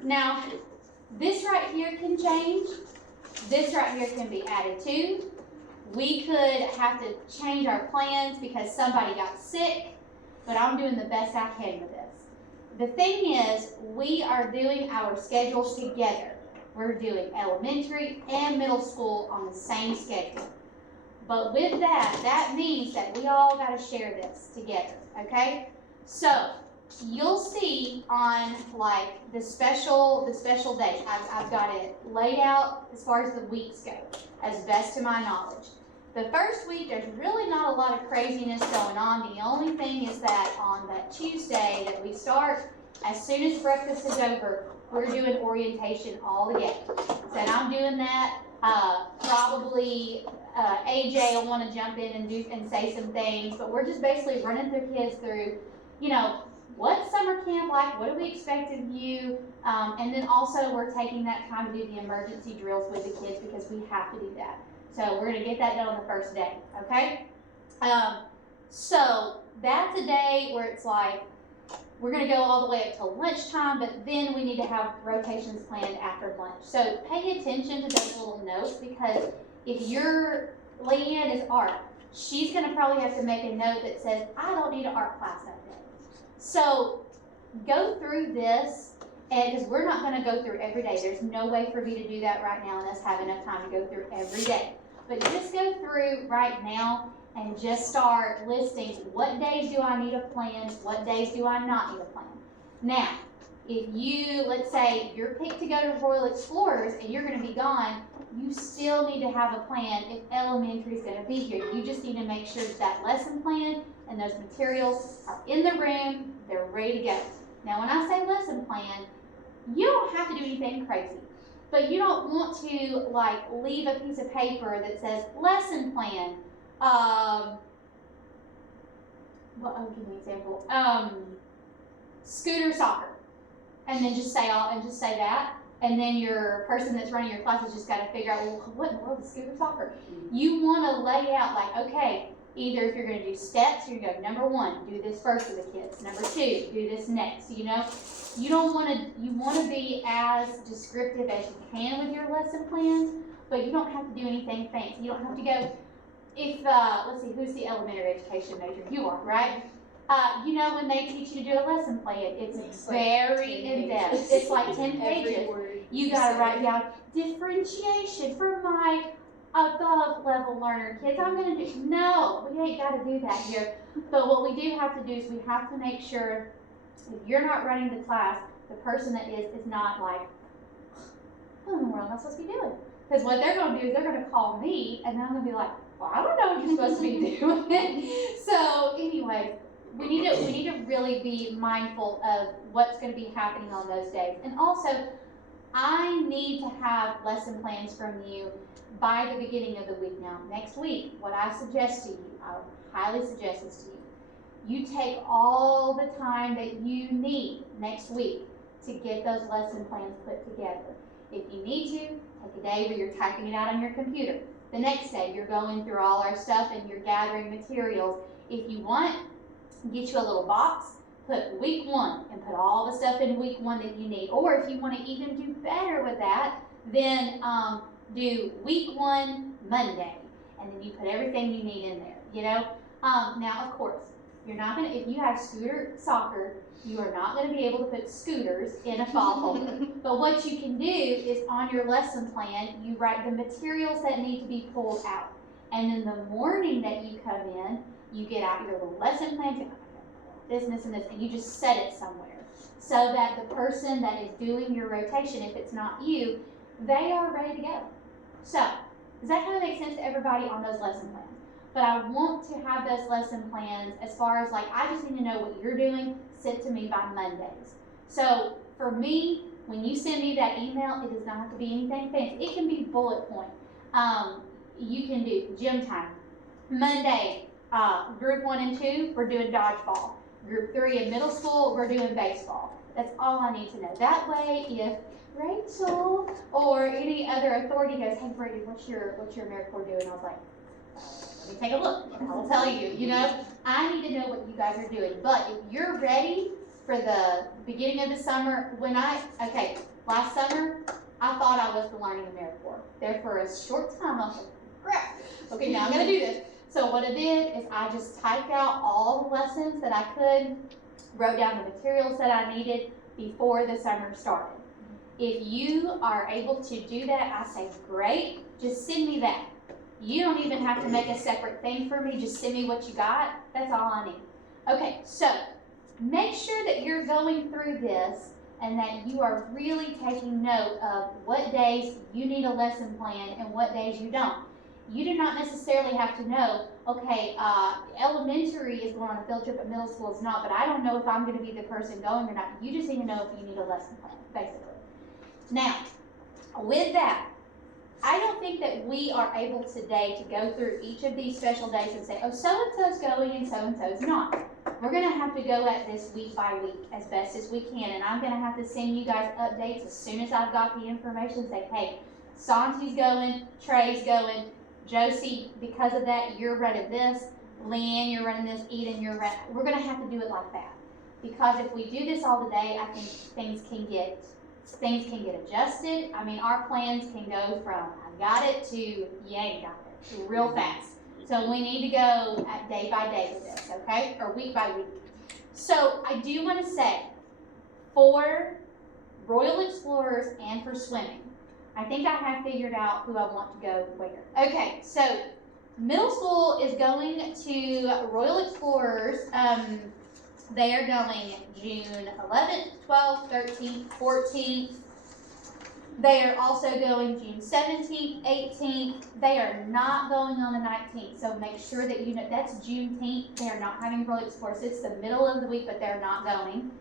now, this right here can change. This right here can be added to. We could have to change our plans because somebody got sick, but I'm doing the best I can with this. The thing is, we are doing our schedules together. We're doing elementary and middle school on the same schedule. But with that means that we all got to share this together, okay? So, you'll see on the special days, I've got it laid out as far as the weeks go, as best to my knowledge. The first week, there's really not a lot of craziness going on. The only thing is that on that Tuesday that we start, as soon as breakfast is over, we're doing orientation all together. So I'm doing that. Probably AJ will want to jump in and say some things, but we're just basically running their kids through, what's summer camp like? What do we expect of you? And then also we're taking that time to do the emergency drills with the kids because we have to do that. So we're going to get that done on the first day, okay? So that's a day where it's we're going to go all the way up till lunchtime, but then we need to have rotations planned after lunch. So pay attention to those little notes because if Leanne is art, she's going to probably have to make a note that says, I don't need an art class that day. So go through this, and because we're not going to go through every day. There's no way for me to do that right now and us have enough time to go through every day. But just go through right now and just start listing what days do I need a plan, what days do I not need a plan. Now, if let's say you're picked to go to Royal Explorers and you're going to be gone, you still need to have a plan if elementary is going to be here. You just need to make sure that lesson plan and those materials are in the room, they're ready to go. Now, when I say lesson plan, you don't have to do anything crazy. But you don't want to leave a piece of paper that says lesson plan. Give me an example. Scooter soccer, and then just say that. and then your person that's running your classes just gotta figure out, well, what in the world is scooter soccer? You wanna lay out like, okay, either if you're gonna do steps, you're gonna go, number 1, do this first with the kids. Number 2, do this next, you know? You wanna be as descriptive as you can with your lesson plans, but you don't have to do anything fancy. You don't have to go, if, let's see, who's the elementary education major? You are, right? You know, when they teach you to do a lesson plan, it's very in-depth. It's like 10 pages. You gotta write down differentiation for my above level learner kids. I'm gonna do, no, we ain't gotta do that here. But what we do have to do is we have to make sure if you're not running the class, the person that is not like, what in the world am I supposed to be doing? Because what they're gonna do is they're gonna call me and then I'm gonna be like, well, I don't know what you're supposed to be doing. So anyway, we need to really be mindful of what's going to be happening on those days. And also, I need to have lesson plans from you by the beginning of the week. Now, next week, what I suggest to you, I would highly suggest this to you. You take all the time that you need next week to get those lesson plans put together. If you need to, take a day where you're typing it out on your computer. The next day, you're going through all our stuff and you're gathering materials. If you want, get you a little box, put week 1 and put all the stuff in week 1 that you need. Or if you want to even do better with that, then do week 1 Monday, and then you put everything you need in there, you know? Now, of course, you're not going to, if you have scooter soccer, you are not going to be able to put scooters in a file folder. But what you can do is on your lesson plan, you write the materials that need to be pulled out. And then the morning that you come in, you get out your little lesson plans, this and this and this, and you just set it somewhere. So that the person that is doing your rotation, if it's not you, they are ready to go. So, does that kind of make sense to everybody on those lesson plans? But I want to have those lesson plans as far as like, I just need to know what you're doing, sent to me by Mondays. So, for me, when you send me that email, it does not have to be anything fancy. It can be bullet point. You can do gym time. Monday, group 1 and 2, we're doing dodgeball. Group 3 in middle school, we're doing baseball. That's all I need to know. That way, if Rachel or any other authority goes, hey Brady, what's your AmeriCorps doing? I was like, let me take a look. I will tell you, you know. I need to know what you guys are doing. But if you're ready for the beginning of the summer, last summer, I thought I was the learning AmeriCorps. There for a short time, I was like, crap. Okay, now I'm gonna do this. So what I did is I just typed out all the lessons that I could, wrote down the materials that I needed before the summer started. If you are able to do that, I say, great, just send me that. You don't even have to make a separate thing for me, just send me what you got. That's all I need. Okay, so make sure that you're going through this and that you are really taking note of what days you need a lesson plan and what days you don't. You do not necessarily have to know, okay, elementary is going on a field trip, but middle school is not, but I don't know if I'm going to be the person going or not. You just need to know if you need a lesson plan, basically. Now, with that, I don't think that we are able today to go through each of these special days and say, oh, so-and-so's going and so-and-so's not. We're going to have to go at this week by week as best as we can, and I'm going to have to send you guys updates as soon as I've got the information, say, hey, Santi's going, Trey's going, Josie, because of that, you're running this. Leanne, you're running this. Eden, you're running. We're going to have to do it like that. Because if we do this all the day, I think things can get adjusted. I mean, our plans can go from I got it to you ain't got it real fast. So we need to go at day by day with this, okay? Or week by week. So I do want to say, for Royal Explorers and for swimming, I think I have figured out who I want to go where. Okay, so middle school is going to Royal Explorers. They are going June 11th, 12th, 13th, 14th. They are also going June 17th, 18th. They are not going on the 19th, so make sure that you know that's Juneteenth. They are not having Royal Explorers. It's the middle of the week, but they're not going.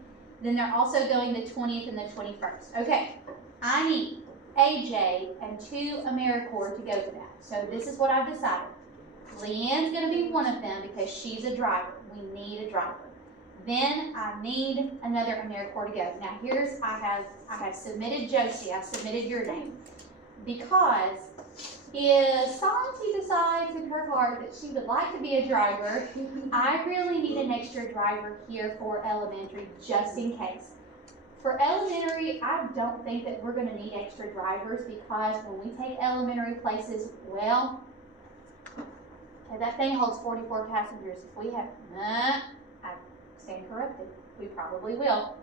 Then they're also going the 20th and the 21st. Okay, I need AJ and 2 AmeriCorps to go to that. So this is what I've decided. Leanne's going to be one of them because she's a driver. We need a driver. Then I need another AmeriCorps to go. Now here's, I have submitted Josie, I submitted your name. Because if Santi decides in her heart that she would like to be a driver, I really need an extra driver here for elementary, just in case. For elementary, I don't think that we're gonna need extra drivers because when we take elementary places, well, okay, that thing holds 44 passengers. If we have, I stand corrected, we probably will.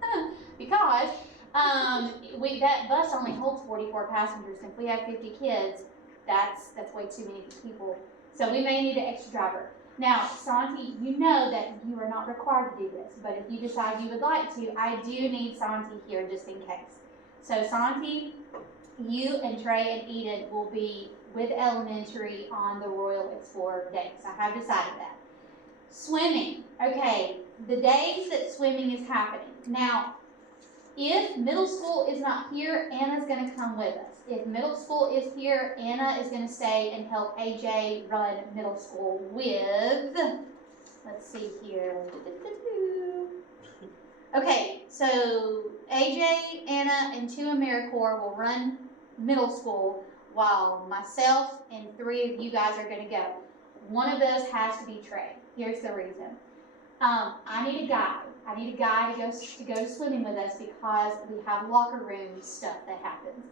Because that bus only holds 44 passengers. If we have 50 kids, that's way too many people. So we may need an extra driver. Now, Santi, you know that you are not required to do this, but if you decide you would like to, I do need Santi here just in case. So Santi, you and Trey and Eden will be with elementary on the Royal Explorer days. I have decided that. Swimming. Okay, the days that swimming is happening. Now, if middle school is not here, Anna's going to come with us. If middle school is here, Anna is going to stay and help AJ run middle school with, let's see here. Okay, so AJ, Anna, and 2 AmeriCorps will run middle school while myself and 3 of you guys are going to go. One of those has to be Trey. Here's the reason. I need a guide. I need a guy to go swimming with us because we have locker room stuff that happens.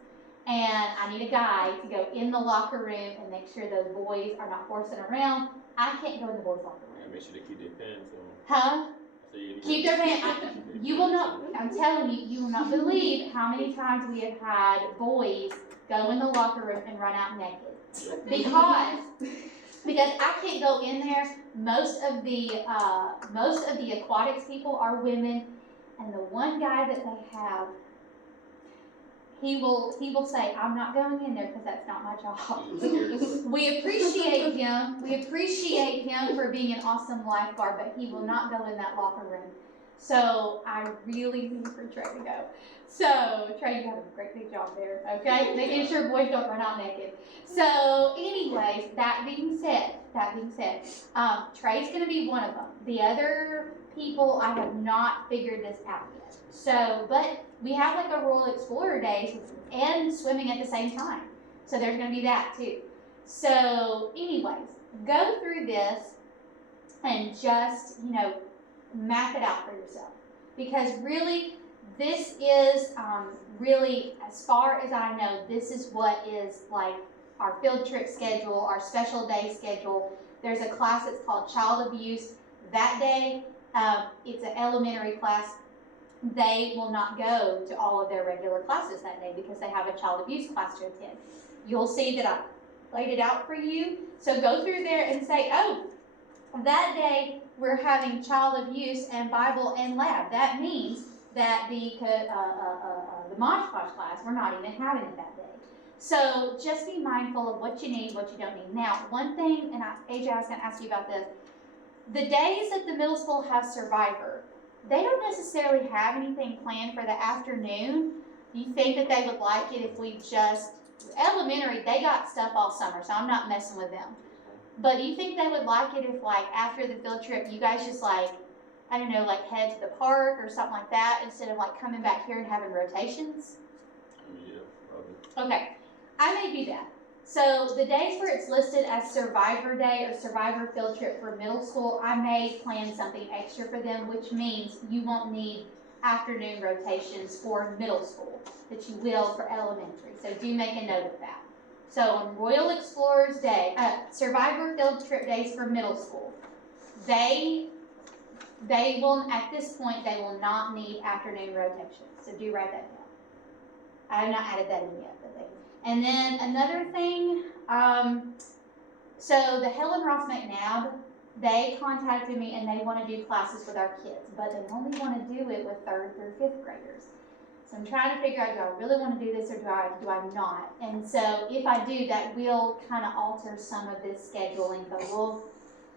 And I need a guy to go in the locker room and make sure those boys are not horsing around. I can't go in the boys' locker Yeah, room. make sure they keep their pants on. Huh? So you Keep their pants. You will not, I'm telling you, you will not believe how many times we have had boys go in the locker room and run out naked. Because I can't go in there. Most of the aquatics people are women, and the one guy that they have, he will say, I'm not going in there because that's not my job. We appreciate him. We appreciate him for being an awesome lifeguard, but he will not go in that locker room. So I really need for Trey to go. So Trey, you have a great big job there, okay? Making sure boys don't run out naked. So anyways, that being said, Trey's gonna be one of them. The other people, I have not figured this out yet. So, but we have like a Royal Explorer Days and swimming at the same time. So there's gonna be that too. So anyways, go through this and just, map it out for yourself. Because really, this is really, as far as I know, this is what is like our field trip schedule, our special day schedule. There's a class that's called Child Abuse. That day, it's an elementary class. They will not go to all of their regular classes that day because they have a child abuse class to attend. You'll see that I laid it out for you. So go through there and say, oh, that day we're having child abuse and Bible and lab. That means that the Mod Podge class, we're not even having it that day. So just be mindful of what you need, what you don't need. Now, one thing, and AJ, I was going to ask you about this. The days that the middle school have Survivor, they don't necessarily have anything planned for the afternoon. You think that they would like it if we just, elementary, they got stuff all summer, so I'm not messing with them. But do you think they would like it if, like, after the field trip, you guys just, like, I don't know, like, head to the park or something like that instead of, like, coming back here and having rotations? Yeah, probably. Okay, I may do that. So the days where it's listed as Survivor Day or Survivor Field Trip for middle school, I may plan something extra for them, which means you won't need afternoon rotations for middle school, that you will for elementary. So do make a note of that. So on Royal Explorers Day, Survivor Field Trip Days for middle school, they will, at this point, they will not need afternoon rotations. So do write that down. I have not added that in yet, but and then another thing, so the Helen Ross McNabb, they contacted me and they want to do classes with our kids, but they only want to do it with 3rd through 5th graders. So I'm trying to figure out, do I really want to do this or do I not? And so if I do, that will kind of alter some of this scheduling, but we'll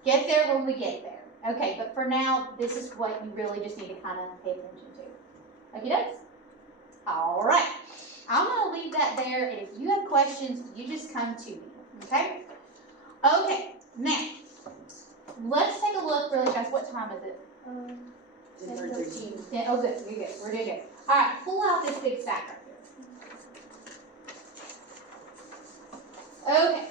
get there when we get there. Okay, but for now, this is what you really just need to kind of pay attention to. Okie dokes? All right. I'm going to leave that there, and if you have questions, you just come to me, okay? Okay, now, let's take a look really fast. What time is it? Yeah, oh good, you're good, we're doing good. Alright, pull out this big stack right here. Okay.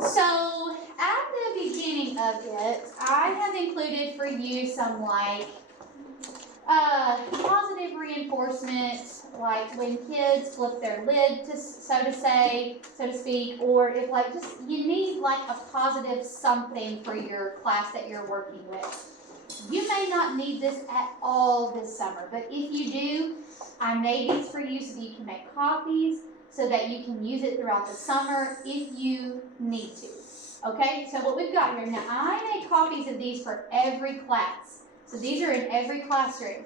So, at the beginning of it, I have included for you some like, positive reinforcement, like when kids flip their lid, so to speak, or if like just, you need like a positive something for your class that you're working with. You may not need this at all this summer, but if you do, I made these for you so that you can make copies, so that you can use it throughout the summer if you need to. Okay, so what we've got here, now I made copies of these for every class. So these are in every classroom.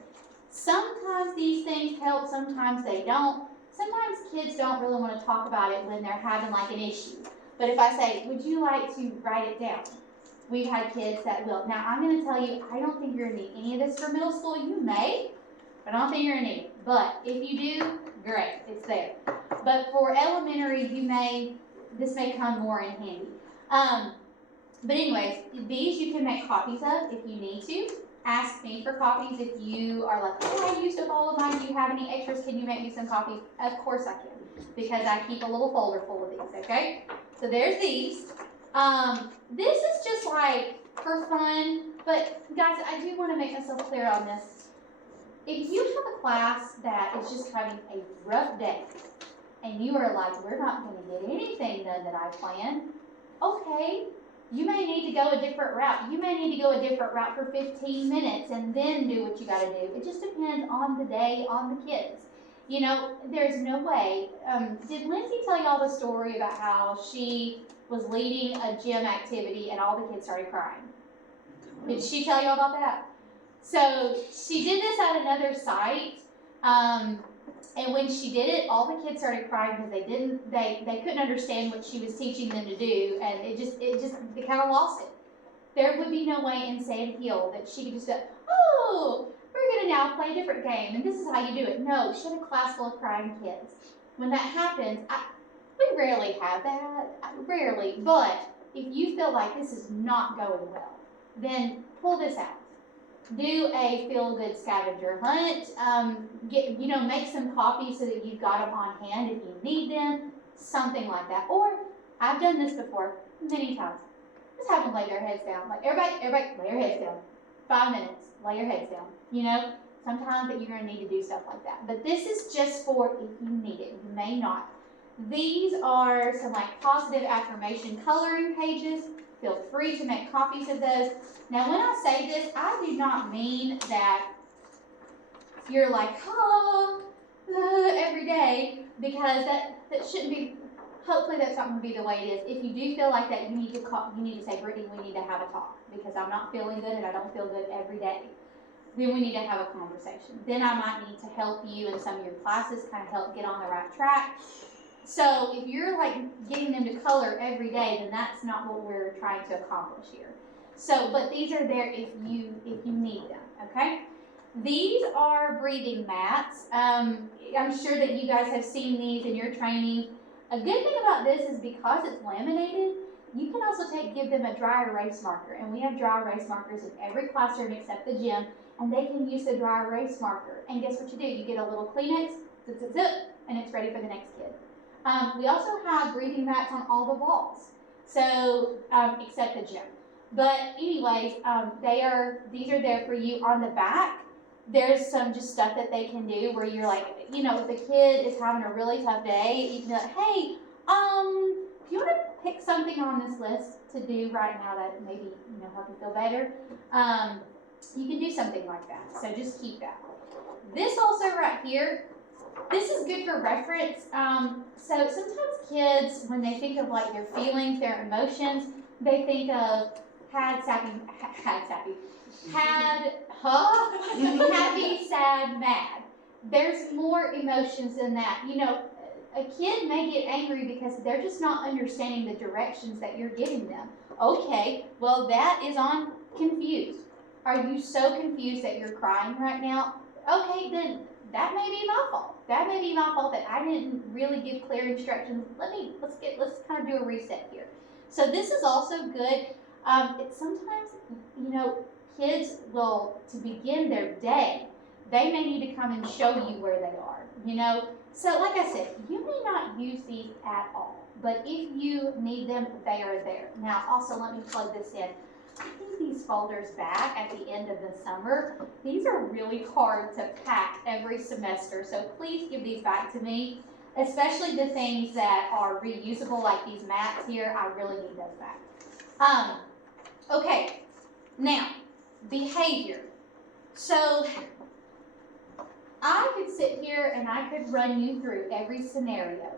Sometimes these things help, sometimes they don't. Sometimes kids don't really want to talk about it when they're having like an issue. But if I say, would you like to write it down? We've had kids that will. Now I'm going to tell you, I don't think you're going to need any of this for middle school. You may, but I don't think you're going to need it. But if you do, great, it's there. But for elementary, this may come more in handy. But anyways, these you can make copies of if you need to. Ask me for copies if you are like, oh, I used up all of mine. Do you have any extras? Can you make me some copies? Of course I can, because I keep a little folder full of these, okay? So there's these. This is just like for fun, but guys, I do want to make myself clear on this. If you have a class that is just having a rough day, and you are like, we're not going to get anything done that I planned, okay, you may need to go a different route. You may need to go a different route for 15 minutes and then do what you got to do. It just depends on the day, on the kids. You know, there's no way. Did Lindsay tell y'all the story about how she was leading a gym activity and all the kids started crying? Did she tell y'all about that? So she did this at another site. And when she did it, all the kids started crying because they couldn't understand what she was teaching them to do, and they kind of lost it. There would be no way in Sand Hill that she could just go, oh, we're gonna now play a different game, and this is how you do it. No, she had a class full of crying kids. When that happens, we rarely have that, rarely, but if you feel like this is not going well, then pull this out. Do a feel-good scavenger hunt. Make some copies so that you've got them on hand if you need them, something like that. Or I've done this before many times. Just have them lay their heads down. Like everybody, lay your heads down. 5 minutes, lay your heads down. You know, sometimes that you're going to need to do stuff like that. But this is just for if you need it. You may not. These are some like positive affirmation coloring pages. Feel free to make copies of those. Now, when I say this, I do not mean that you're like, every day, because that shouldn't be. Hopefully, that's not going to be the way it is. If you do feel like that, you need to say, Brittany, we need to have a talk because I'm not feeling good and I don't feel good every day. Then we need to have a conversation. Then I might need to help you in some of your classes, kind of help get on the right track. So if you're like getting them to color every day, then that's not what we're trying to accomplish here. So, but these are there if you need them, okay? These are breathing mats. I'm sure that you guys have seen these in your training. A good thing about this is because it's laminated, you can also give them a dry erase marker. And we have dry erase markers in every classroom except the gym, and they can use the dry erase marker. And guess what you do? You get a little Kleenex, zip, zip, zip, and it's ready for the next kid. We also have breathing mats on all the walls, so except the gym. But anyways, these are there for you. On the back, there's some just stuff that they can do where you're like, if the kid is having a really tough day, you can be like, hey, if you want to pick something on this list to do right now that maybe help you feel better, you can do something like that. So just keep that. This also right here. This is good for reference. So sometimes kids, when they think of like their feelings, their emotions, they think of happy, sad, mad. There's more emotions than that. A kid may get angry because they're just not understanding the directions that you're giving them. Okay, well that is on confused. Are you so confused that you're crying right now? Okay, then that may be my fault. That may be my fault that I didn't really give clear instructions. Let's kind of do a reset here. So this is also good. It's sometimes, kids will, to begin their day, they may need to come and show you where they are, you know? So like I said, you may not use these at all, but if you need them, they are there. Now, also, let me plug this in. I think these folders back at the end of the summer, these are really hard to pack every semester, so please give these back to me, especially the things that are reusable, like these mats here. I really need those back. Okay, now, behavior. So, I could sit here and I could run you through every scenario,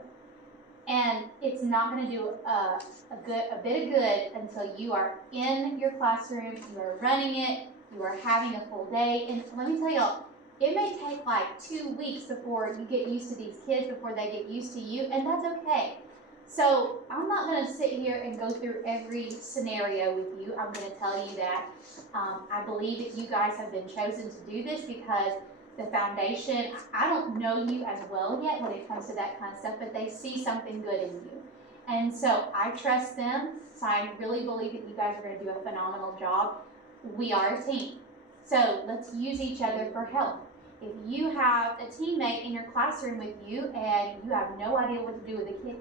and it's not going to do a bit of good until you are in your classroom, you are running it, you are having a full day. And let me tell y'all, it may take like 2 weeks before you get used to these kids, before they get used to you, and that's okay. So I'm not going to sit here and go through every scenario with you. I'm going to tell you that I believe that you guys have been chosen to do this because the foundation, I don't know you as well yet when it comes to that kind of stuff, but they see something good in you. And so I trust them, so I really believe that you guys are going to do a phenomenal job. We are a team, so let's use each other for help. If you have a teammate in your classroom with you and you have no idea what to do with a kid,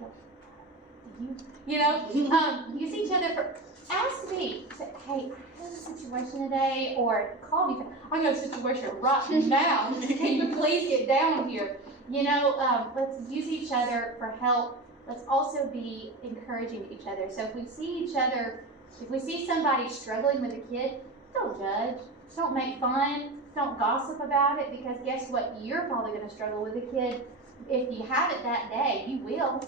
use each other for, ask me, say, hey, I have a situation today, or call me, I got a situation right now, can you please get down here? Let's use each other for help. Let's also be encouraging to each other. So if we see somebody struggling with a kid, don't judge, don't make fun, don't gossip about it, because guess what? You're probably going to struggle with a kid. If you have it that day, you will.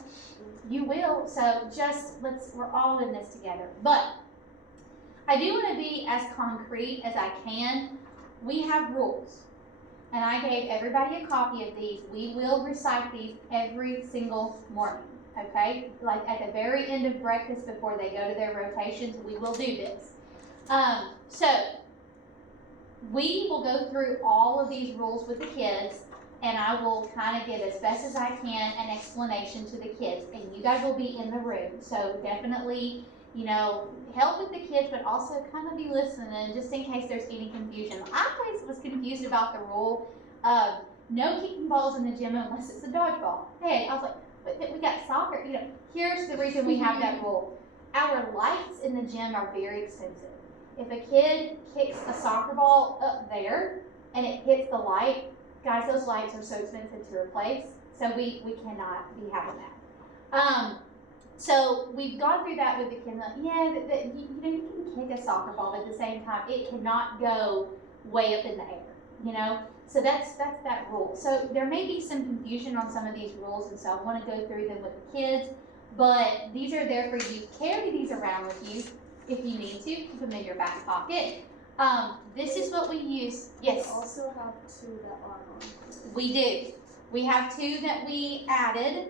So we're all in this together. But I do want to be as concrete as I can. We have rules, and I gave everybody a copy of these. We will recite these every single morning, okay? Like at the very end of breakfast before they go to their rotations, we will do this. So we will go through all of these rules with the kids, and I will kind of give, as best as I can, an explanation to the kids. And you guys will be in the room, so definitely, help with the kids, but also kind of be listening just in case there's any confusion. I always was confused about the rule of no kicking balls in the gym unless it's a dodgeball. Hey, I was like, but we got soccer. Here's the reason we have that rule. Our lights in the gym are very expensive. If a kid kicks a soccer ball up there and it hits the light, guys, those lights are so expensive to replace, so we cannot be having that. So we've gone through that with the kids. You can kick a soccer ball, but at the same time, it cannot go way up in the air, So that's that rule. So there may be some confusion on some of these rules, and so I want to go through them with the kids, but these are there for you. Carry these around with you if you need to. Keep them in your back pocket. This is what we use. Yes? We also have 2 that are on. We do. We have 2 that we added.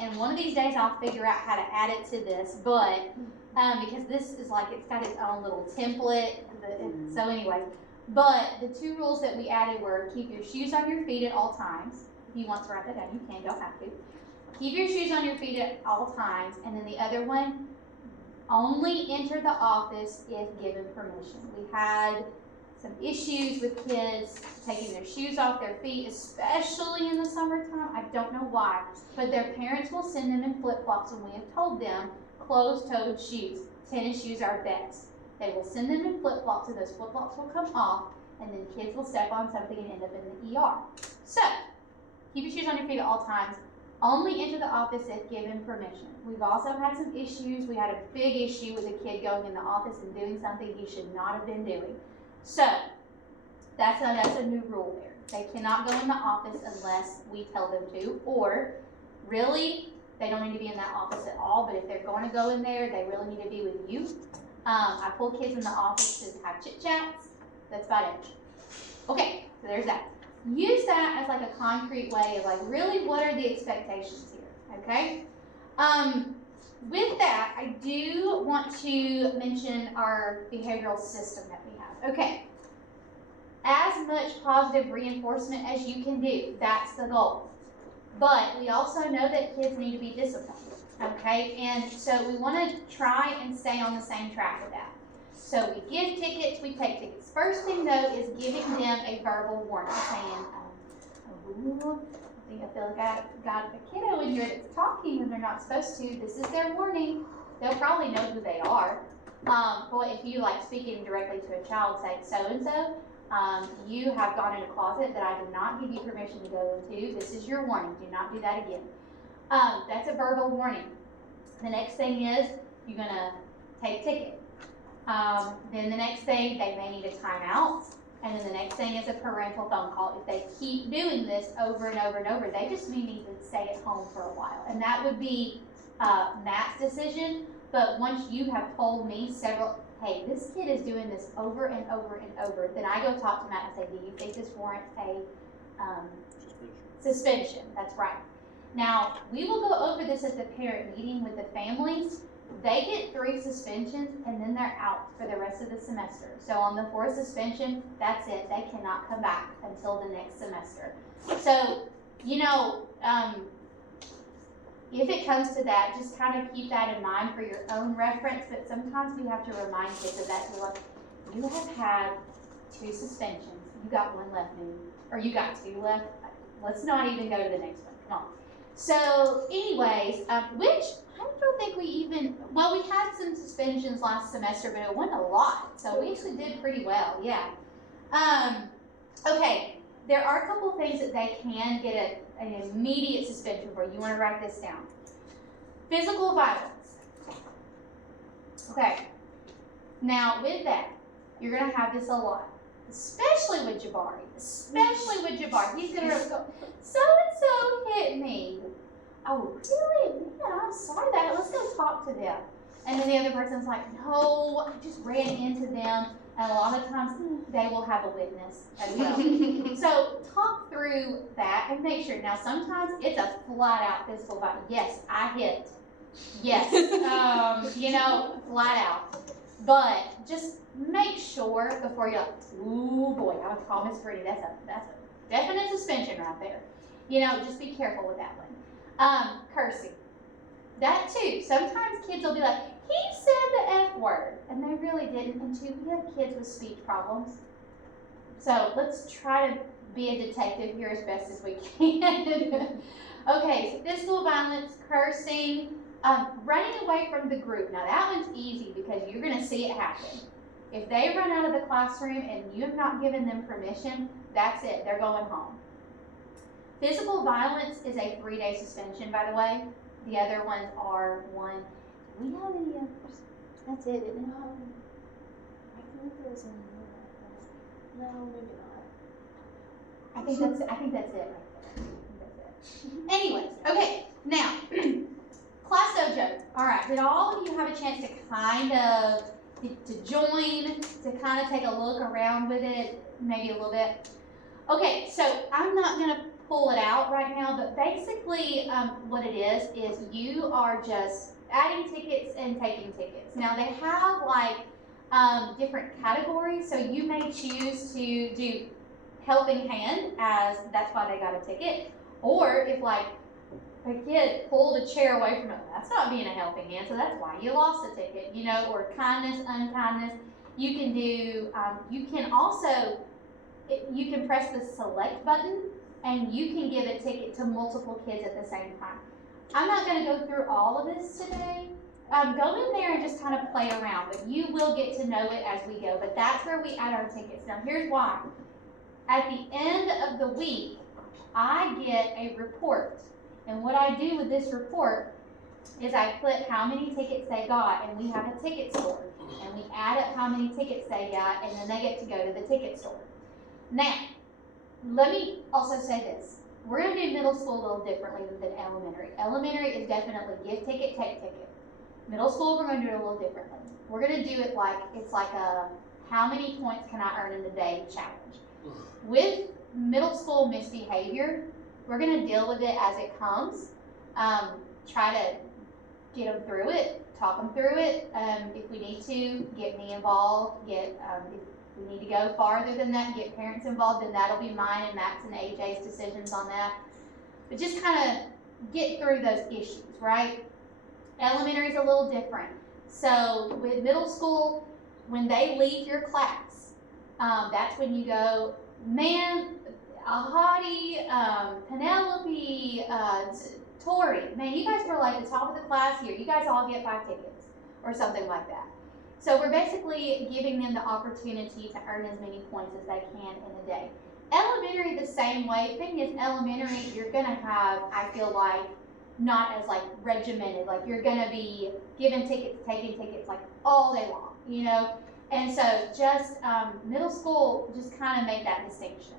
And one of these days I'll figure out how to add it to this, but because this is like, it's got its own little template. So anyway, but the 2 rules that we added were keep your shoes on your feet at all times. If you want to write that down, you can, don't have to. Keep your shoes on your feet at all times. And then the other one, only enter the office if given permission. We had some issues with kids taking their shoes off their feet, especially in the summertime. I don't know why, but their parents will send them in flip-flops, and we have told them closed-toed shoes. Tennis shoes are best. They will send them in flip-flops, and those flip-flops will come off, and then kids will step on something and end up in the ER. So, keep your shoes on your feet at all times. Only enter the office if given permission. We've also had some issues. We had a big issue with a kid going in the office and doing something he should not have been doing. So, that's a new rule there. They cannot go in the office unless we tell them to, or really, they don't need to be in that office at all, but if they're going to go in there, they really need to be with you. I pull kids in the office to have chit-chats. That's about it. Okay, so there's that. Use that as like a concrete way of like, really, what are the expectations here, okay? With that, I do want to mention our behavioral system that we have. Okay, as much positive reinforcement as you can do, that's the goal. But we also know that kids need to be disciplined, okay? And so we want to try and stay on the same track with that. So we give tickets, we take tickets. First thing though is giving them a verbal warning, saying, ooh, I feel like I got a kiddo in here that's talking when they're not supposed to. This is their warning. They'll probably know who they are. But if you like speaking directly to a child, say so-and-so, you have gone in a closet that I did not give you permission to go into. This is your warning. Do not do that again. That's a verbal warning. The next thing is you're gonna take a ticket. Then the next thing, they may need a timeout. And then the next thing is a parental phone call. If they keep doing this over and over and over, they just may need to stay at home for a while. And that would be Matt's decision. But once you have told me hey, this kid is doing this over and over and over, then I go talk to Matt and say, do you think this warrants a suspension? That's right. Now, we will go over this at the parent meeting with the families. They get 3 suspensions and then they're out for the rest of the semester. So on the 4th suspension, that's it. They cannot come back until the next semester. So, if it comes to that, just kind of keep that in mind for your own reference, but sometimes we have to remind kids of that. So like, you have had 2 suspensions. You got 1 left, maybe, or you got 2 left. Let's not even go to the next one. Come on. So anyways, which I don't think we had some suspensions last semester, but it wasn't a lot. So we actually did pretty well, yeah. Okay, there are a couple things that they can get an immediate suspension for. You want to write this down. Physical violence. Okay, now with that, you're going to have this a lot. Especially with Jabari. He's going to go, so-and-so hit me. Oh, really? Man, I'm sorry about it. Let's go talk to them. And then the other person's like, no, I just ran into them. And a lot of times they will have a witness as well. So talk through that and make sure. Now sometimes it's a flat out physical fight. Yes, I hit. Yes, flat out. But just make sure before you're like, ooh boy, I'm gonna call Miss Pretty. That's a definite suspension right there. Just be careful with that one. Cursing. That too. Sometimes kids will be like, he said the F word, and they really didn't. And two, we have kids with speech problems. So let's try to be a detective here as best as we can. Okay, so physical violence, cursing, running away from the group. Now that one's easy because you're going to see it happen. If they run out of the classroom and you have not given them permission, that's it. They're going home. Physical violence is a 3-day suspension, by the way. The other ones are 1. Do we have any others? That's it, isn't it? I think there's another. No, maybe not. I think that's it right there. That's it. Anyways, okay, now, Class Dojo. All right, did all of you have a chance to kind of, to join, to kind of take a look around with it, maybe a little bit? Okay, so I'm not going to pull it out right now, but basically what it is you are just adding tickets and taking tickets. Now they have like different categories, so you may choose to do helping hand, as that's why they got a ticket, or if like a kid pulled a chair away from it, that's not being a helping hand, so that's why you lost a ticket, or kindness, unkindness. You can do, you can also, you can press the select button and you can give a ticket to multiple kids at the same time. I'm not going to go through all of this today. Go in there and just kind of play around, but you will get to know it as we go. But that's where we add our tickets. Now here's why. At the end of the week, I get a report. And what I do with this report is I put how many tickets they got, and we have a ticket store. And we add up how many tickets they got, and then they get to go to the ticket store. Now, let me also say this. We're going to do middle school a little differently than elementary. Elementary is definitely give ticket, take ticket. Middle school, we're going to do it a little differently. We're going to do it like, it's like a how many points can I earn in a day challenge. With middle school misbehavior, we're going to deal with it as it comes. Try to get them through it, talk them through it. If we need to, get me involved, if we need to go farther than that and get parents involved, then that'll be mine and Max and AJ's decisions on that. But just kind of get through those issues, right? Elementary is a little different. So with middle school, when they leave your class, that's when you go, ma'am, Ahadi, Penelope, Tori, man, you guys were like the top of the class here. You guys all get 5 tickets or something like that. So we're basically giving them the opportunity to earn as many points as they can in a day. Elementary, the same way. Thing is, elementary, you're gonna have, I feel like, not as like regimented. Like you're gonna be giving tickets, taking tickets like all day long, you know. And so just middle school, just kind of make that distinction.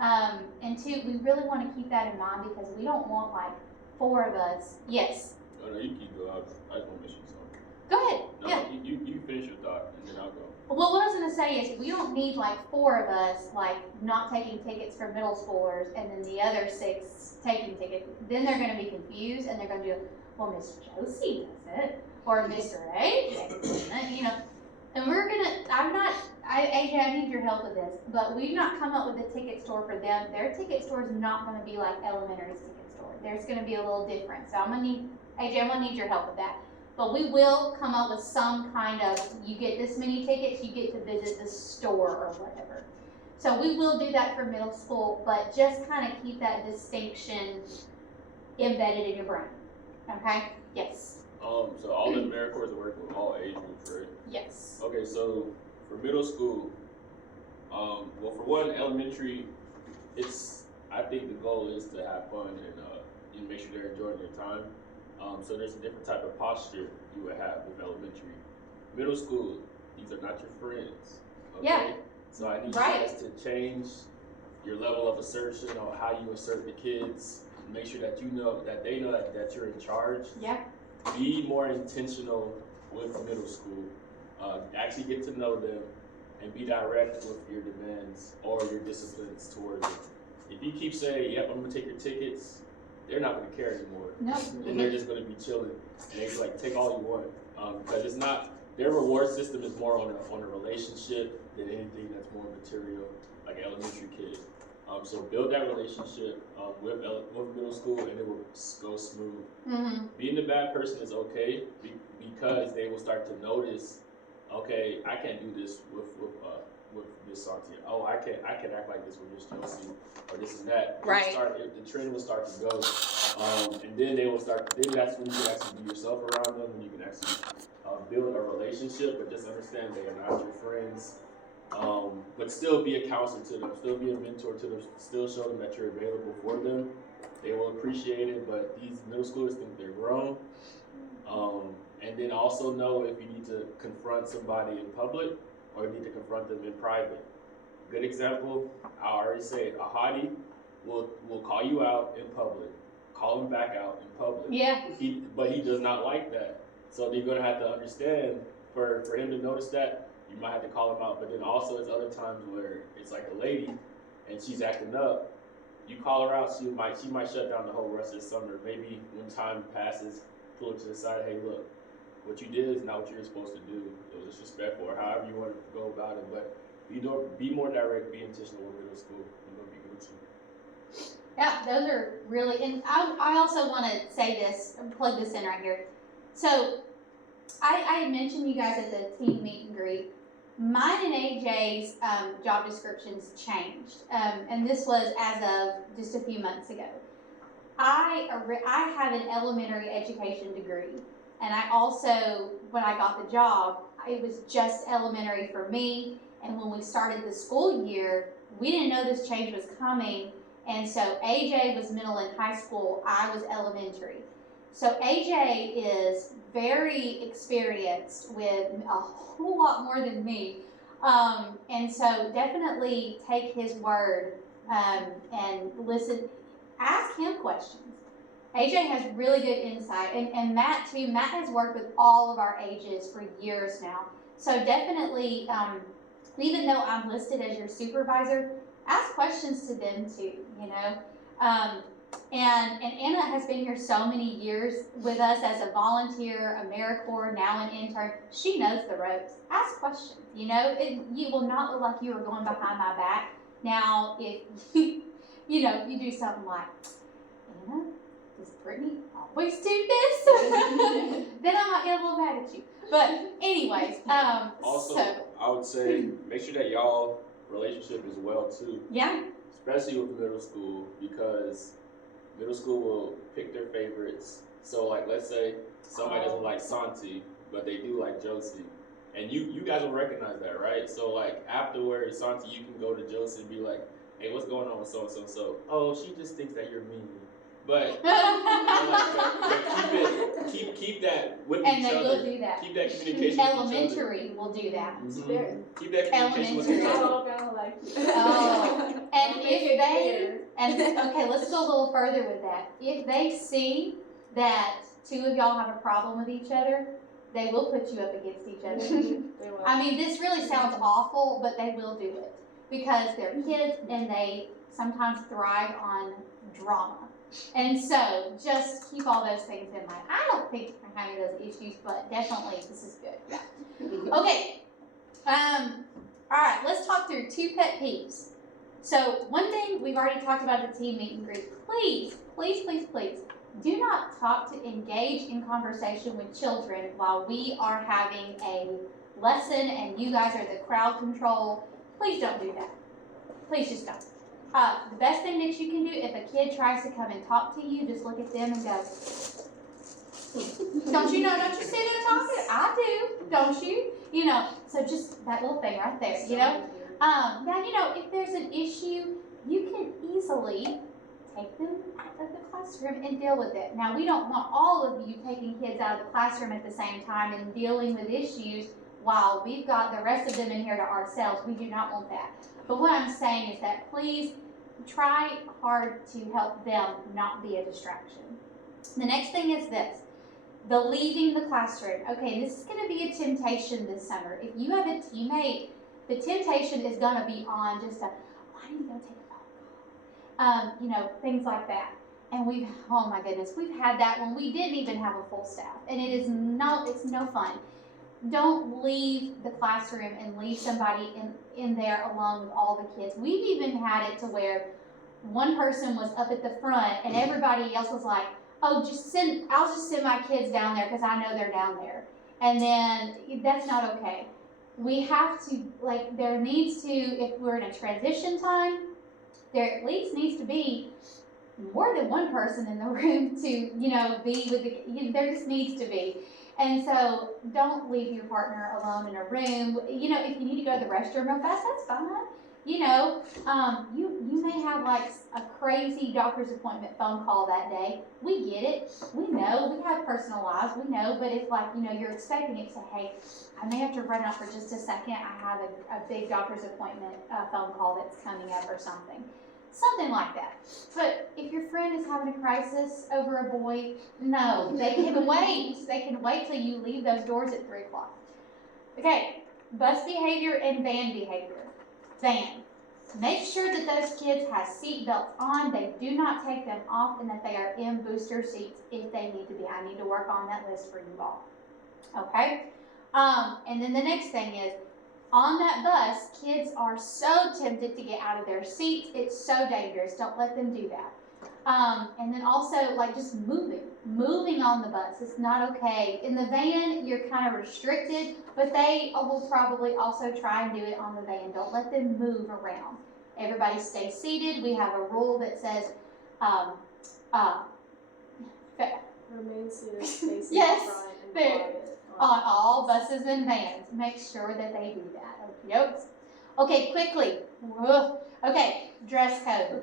And two, we really want to keep that in mind because we don't want like 4 of us. Yes. Oh, no, you keep going. I just want to mention something. Go ahead. No, Yeah. you finish your thought, and then I'll go. Well, what I was gonna say is we don't need like 4 of us like not taking tickets for middle schoolers and then the other 6 taking tickets. Then they're gonna be confused and they're gonna do, well, Miss Josie does it or Mr. A does it, you know. And we're gonna, AJ, I need your help with this, but we've not come up with a ticket store for them. Their ticket store is not gonna be like elementary's ticket store. There's gonna be a little different. So I'm gonna need, AJ, I'm gonna need your help with that. But we will come up with some kind of, you get this many tickets, you get to visit the store or whatever. So we will do that for middle school, but just kind of keep that distinction embedded in your brain. Okay? Yes. So all the AmeriCorps are working with all age groups, right? Yes. Okay, so for middle school, well, for one, elementary, I think the goal is to have fun and you make sure they're enjoying their time. So there's a different type of posture you would have with elementary. Middle school, these are not your friends. Okay? Yeah. So I need Right. you guys to change your level of assertion on how you assert the kids. Make sure that you know that they know that you're in charge. Yeah. Be more intentional with middle school. Actually get to know them and be direct with your demands or your disciplines towards them. If you keep saying, yep, I'm gonna take your tickets, they're not gonna care anymore. No. And they're just gonna be chilling. And they're like, take all you want. Because it's not, their reward system is more on a relationship than anything that's more material, like an elementary kid. So build that relationship with middle school and it will go smooth. Mm-hmm. Being the bad person is okay because they will start to notice, okay, I can't do this with Miss Santia. Oh, I can act like this with Miss Josie or this and that. Right. The trend will start to go, and then they will start. Then that's when you can actually be yourself around them, and you can actually build a relationship. But just understand they are not your friends. But still be a counselor to them, still be a mentor to them, still show them that you're available for them. They will appreciate it, but these middle schoolers think they're grown. And then also know if you need to confront somebody in public or you need to confront them in private. Good example, I already said, Ahadi will call you out in public, call him back out in public. Yeah. But he does not like that. So you're gonna have to understand, for him to notice that, you might have to call him out. But then also it's other times where it's like a lady and she's acting up. You call her out, she might shut down the whole rest of the summer. Maybe when time passes, pull her to the side, hey look, what you did is not what you're supposed to do. It was disrespectful, or however you want to go about it. But be more direct, be intentional with middle school. You're gonna be good too. Yeah, those are really, and I also want to say this, plug this in right here. So, I had mentioned you guys at the team meet and greet. Mine and AJ's job descriptions changed, and this was as of just a few months ago. I have an elementary education degree, and I also, when I got the job, it was just elementary for me. And when we started the school year, we didn't know this change was coming. And so AJ was middle and high school, I was elementary. So AJ is very experienced with a whole lot more than me. And so definitely take his word and listen, ask him questions. AJ has really good insight, and Matt too. Matt has worked with all of our ages for years now. So definitely, even though I'm listed as your supervisor, ask questions to them too, you know. And Anna has been here so many years with us as a volunteer, AmeriCorps, now an intern. She knows the ropes. Ask questions, you know. You will not look like you are going behind my back. Now, if you know, you do something like, Anna, does Brittany always do this? Then I might get a little mad at you. But anyways, Also, so, I would say make sure that y'all relationship is well too, yeah, especially with middle school, because middle school will pick their favorites. So like, let's say somebody doesn't like Santi, but they do like Josie, and you guys will recognize that, right? So like afterwards, Santi, you can go to Josie and be like, hey, what's going on with so and so? So, oh, she just thinks that you're mean, but keep that with and each they other. will do that. Keep that communication with each other. Elementary will do that. Mhm. Keep that communication with each Elementary. other. all gonna like you. Oh, and Don't make if it they, fair. and okay, let's go a little further with that. If they see that two of y'all have a problem with each other, they will put you up against each other. They will. I mean, this really sounds awful, but they will do it because they're kids and they sometimes thrive on drama. And so just keep all those things in mind. I don't think I'm having those issues, but definitely this is good. Yeah. Okay. All right, let's talk through 2 pet peeves. So one thing we've already talked about at the team meet and greet. Please, please, please, please, do not talk to engage in conversation with children while we are having a lesson and you guys are the crowd control. Please don't do that. Please just don't. The best thing that you can do if a kid tries to come and talk to you, just look at them and go, don't you know, don't you sit there talking? I do, don't you? You know, so just that little thing right there, you know? Now, you know, if there's an issue, you can easily take them out of the classroom and deal with it. Now, we don't want all of you taking kids out of the classroom at the same time and dealing with issues while we've got the rest of them in here to ourselves. We do not want that. But what I'm saying is that please try hard to help them not be a distraction. The next thing is this. The leaving the classroom. Okay, this is going to be a temptation this summer. If you have a teammate, the temptation is going to be on just a, why do you go take a phone call? You know, things like that. And oh my goodness, we've had that when we didn't even have a full staff. And it's no fun. Don't leave the classroom and leave somebody in there alone with all the kids. We've even had it to where one person was up at the front and everybody else was like, oh, I'll just send my kids down there because I know they're down there. And then that's not okay. We have to, like, there needs to, if we're in a transition time, there at least needs to be more than one person in the room to, you know, be with there just needs to be. And so don't leave your partner alone in a room. You know, if you need to go to the restroom real fast, that's fine. You know, you may have like a crazy doctor's appointment phone call that day. We get it. We know. We have personal lives. We know. But if like, you know, you're expecting it to say, hey, I may have to run out for just a second. I have a big doctor's appointment phone call that's coming up or something. Something like that. But if your friend is having a crisis over a boy, no, they can wait. They can wait till you leave those doors at 3 o'clock. Okay, bus behavior and van behavior. Van. Make sure that those kids have seat belts on, they do not take them off, and that they are in booster seats if they need to be. I need to work on that list for you all. Okay? And then the next thing is, on that bus, kids are so tempted to get out of their seats. It's so dangerous. Don't let them do that. And then also, like, just moving on the bus. It's not okay. In the van, you're kind of restricted, but they will probably also try and do it on the van. Don't let them move around. Everybody stay seated. We have a rule that says, Remain seated, facing Yes, the front and there. quiet. On all buses and vans. Make sure that they do that. Okey-dokes. Okay, quickly. Ugh. Okay, dress code.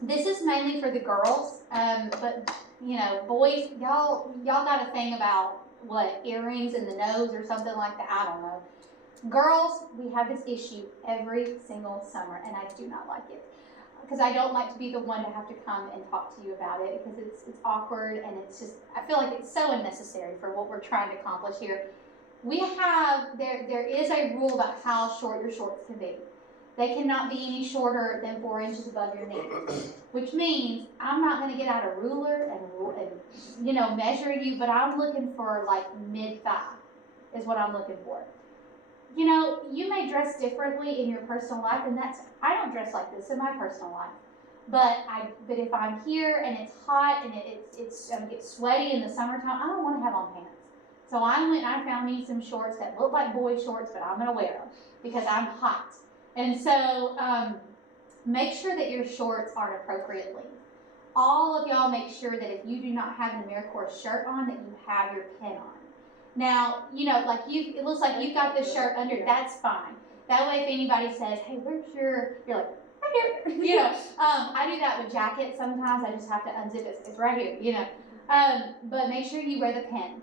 This is mainly for the girls, but you know, boys, y'all got a thing about what, earrings in the nose or something like that. I don't know. Girls, we have this issue every single summer, and I do not like it. Because I don't like to be the one to have to come and talk to you about it, because it's awkward and it's just, I feel like it's so unnecessary for what we're trying to accomplish here. We have, there is a rule about how short your shorts can be. They cannot be any shorter than 4 inches above your knee, which means I'm not going to get out a ruler and you know, measure you, but I'm looking for like mid-thigh is what I'm looking for. You know, you may dress differently in your personal life, and I don't dress like this in my personal life. But if I'm here and it's hot and it's gets sweaty in the summertime, I don't want to have on pants. So I went and I found me some shorts that look like boy shorts, but I'm gonna wear them because I'm hot. And so make sure that your shorts are appropriate length. All of y'all make sure that if you do not have an AmeriCorps shirt on, that you have your pin on. Now, you know, like it looks like you got the shirt under, that's fine. That way if anybody says, hey, where's you're like, right here, you know. I do that with jackets sometimes, I just have to unzip it, it's right here, you know. But make sure you wear the pin.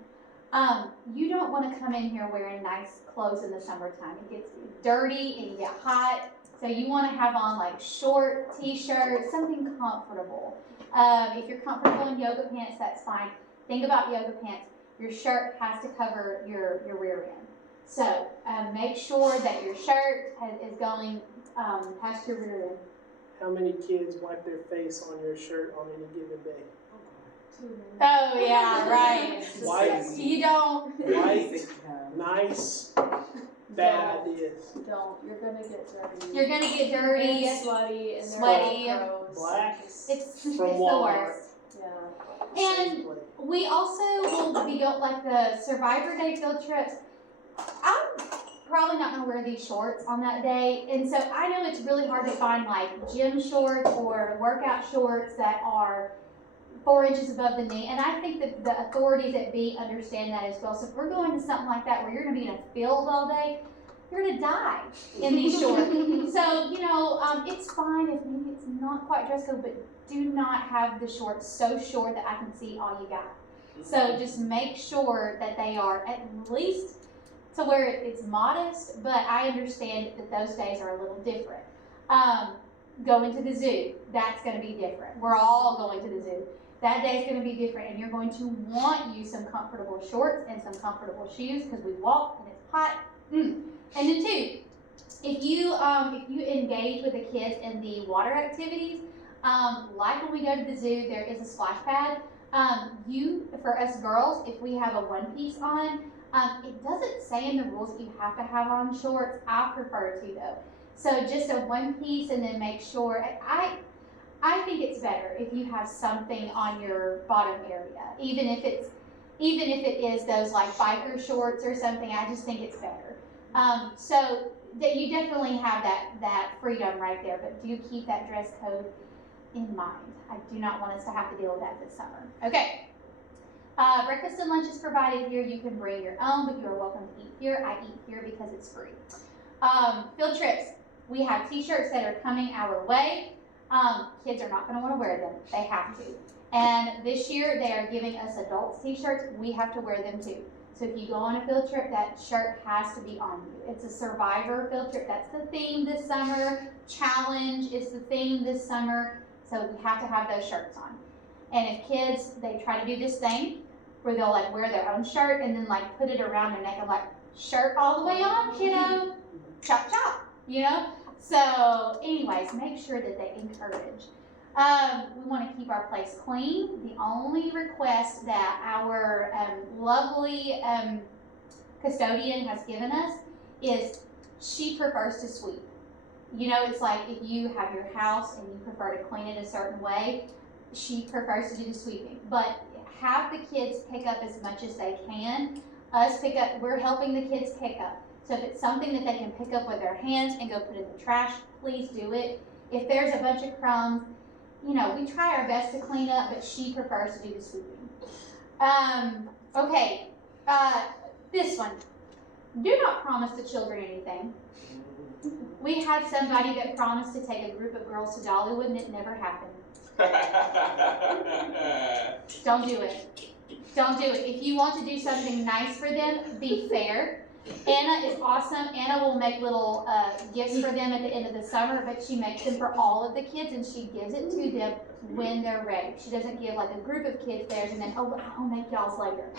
You don't want to come in here wearing nice clothes in the summertime. It gets dirty and you get hot. So you want to have on like short t-shirts, something comfortable. If you're comfortable in yoga pants, that's fine. Think about yoga pants. Your shirt has to cover your rear end. So make sure that your shirt is going past your rear end. How many kids wipe their face on your shirt on any given day? Oh yeah, right. White, You don't. white, nice, bad ideas. Don't. You're gonna get dirty. You're gonna get dirty. And sweaty. And Sweaty. they're all gross. Black It's from the Walmart. worst. Yeah. And Same place. we also will be going like the Survivor Day field trips. I'm probably not gonna wear these shorts on that day, and so I know it's really hard to find like gym shorts or workout shorts that are 4 inches above the knee, and I think that the authorities at B understand that as well. So if we're going to something like that where you're gonna be in a field all day, you're gonna die in these shorts. So, you know, it's fine if maybe it's not quite dress code, but do not have the shorts so short that I can see all you got. So just make sure that they are at least to where it's modest, but I understand that those days are a little different. Going to the zoo, that's gonna be different. We're all going to the zoo. That day is gonna be different, and you're going to want you some comfortable shorts and some comfortable shoes because we walk and it's hot. And then two, if you engage with the kids in the water activities, like when we go to the zoo, there is a splash pad. For us girls, if we have a one piece on, it doesn't say in the rules that you have to have on shorts. I prefer to though. So just a one piece, and then make sure, I think it's better if you have something on your bottom area, even if it is those like biker shorts or something. I just think it's better. So that you definitely have that freedom right there, but do keep that dress code in mind. I do not want us to have to deal with that this summer. Okay. Breakfast and lunch is provided here. You can bring your own, but you are welcome to eat here. I eat here because it's free. Field trips. We have t-shirts that are coming our way. Kids are not going to want to wear them. They have to. And this year they are giving us adults t-shirts. We have to wear them too. So if you go on a field trip, that shirt has to be on you. It's a Survivor field trip. That's the theme this summer. Challenge is the theme this summer. So we have to have those shirts on. And if kids, they try to do this thing where they'll like wear their own shirt and then like put it around their neck and like shirt all the way on, kiddo, chop chop, you know? So anyways, make sure that they encourage. We want to keep our place clean. The only request that our lovely custodian has given us is she prefers to sweep. You know, it's like if you have your house and you prefer to clean it a certain way, she prefers to do the sweeping. But have the kids pick up as much as they can. Us pick up, we're helping the kids pick up. So if it's something that they can pick up with their hands and go put in the trash, please do it. If there's a bunch of crumbs, you know, we try our best to clean up, but she prefers to do the sweeping. Okay, this one. Do not promise the children anything. We had somebody that promised to take a group of girls to Dollywood and it never happened. Don't do it. Don't do it. If you want to do something nice for them, be fair. Anna is awesome. Anna will make little gifts for them at the end of the summer, but she makes them for all of the kids and she gives it to them when they're ready. She doesn't give like a group of kids theirs and then, oh, I'll make y'all's later.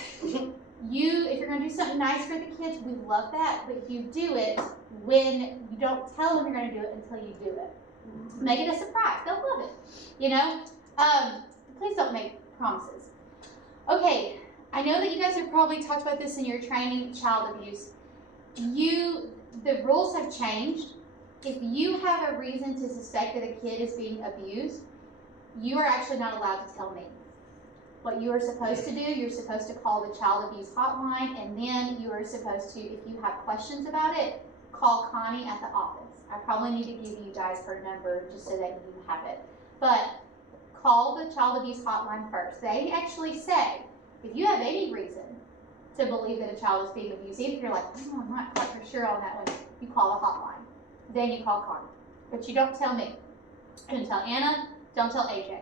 If you're gonna do something nice for the kids, we love that, but you do it when you don't tell them you're gonna do it until you do it. Make it a surprise. They'll love it. You know? Please don't make promises. Okay, I know that you guys have probably talked about this in your training, child abuse. The rules have changed. If you have a reason to suspect that a kid is being abused, you are actually not allowed to tell me. What you are supposed to do, you're supposed to call the child abuse hotline, and then you are supposed to, if you have questions about it, call Connie at the office. I probably need to give you guys her number just so that you have it. But call the child abuse hotline first. They actually say, if you have any reason to believe that a child is being abused, even if you're like, oh, I'm not quite for sure on that one, you call the hotline. Then you call Connie. But you don't tell me. Don't tell Anna, don't tell AJ.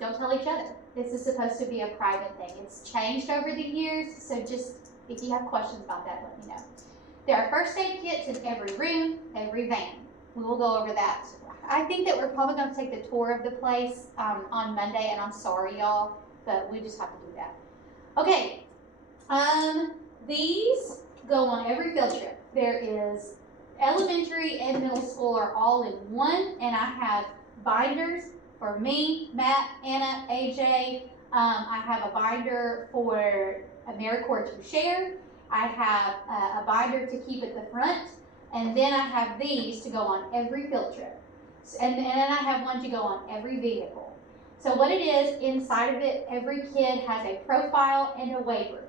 Don't tell each other. This is supposed to be a private thing. It's changed over the years, so just, if you have questions about that, let me know. There are first aid kits in every room, every van. We will go over that. I think that we're probably going to take the tour of the place on Monday, and I'm sorry, y'all, but we just have to do that. Okay, these go on every field trip. There is elementary and middle school are all in one, and I have binders for me, Matt, Anna, AJ. I have a binder for AmeriCorps to share. I have a binder to keep at the front, and then I have these to go on every field trip. And then I have one to go on every vehicle. So what it is, inside of it, every kid has a profile and a waiver.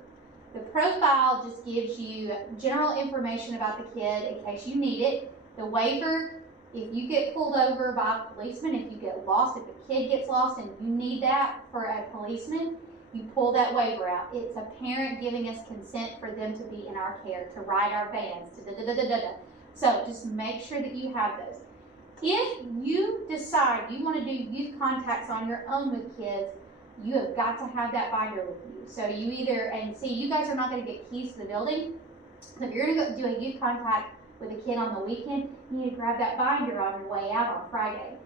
The profile just gives you general information about the kid in case you need it. The waiver, if you get pulled over by a policeman, if you get lost, if a kid gets lost and you need that for a policeman, you pull that waiver out. It's a parent giving us consent for them to be in our care, to ride our vans, to da-da-da-da-da-da. So just make sure that you have those. If you decide you want to do youth contacts on your own with kids, you have got to have that binder with you. So you either, and see, you guys are not going to get keys to the building. So if you're going to go do a youth contact with a kid on the weekend, you need to grab that binder on your way out on Friday.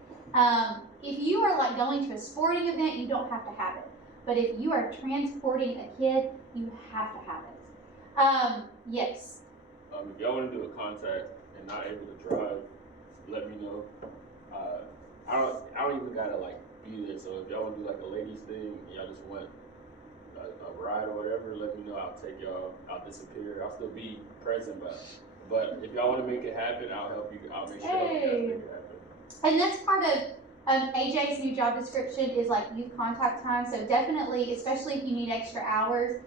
If you are like going to a sporting event, you don't have to have it. But if you are transporting a kid, you have to have it. Yes. If y'all want to do a contact and not able to drive, let me know. I don't even gotta like be there. So if y'all want to do like a ladies thing, and y'all just want a ride or whatever, let me know. I'll take y'all. I'll disappear. I'll still be present, but if y'all want to make it happen, I'll help you. I'll make sure you guys make it happen. And that's part of AJ's new job description is like youth contact time. So definitely, especially if you need extra hours,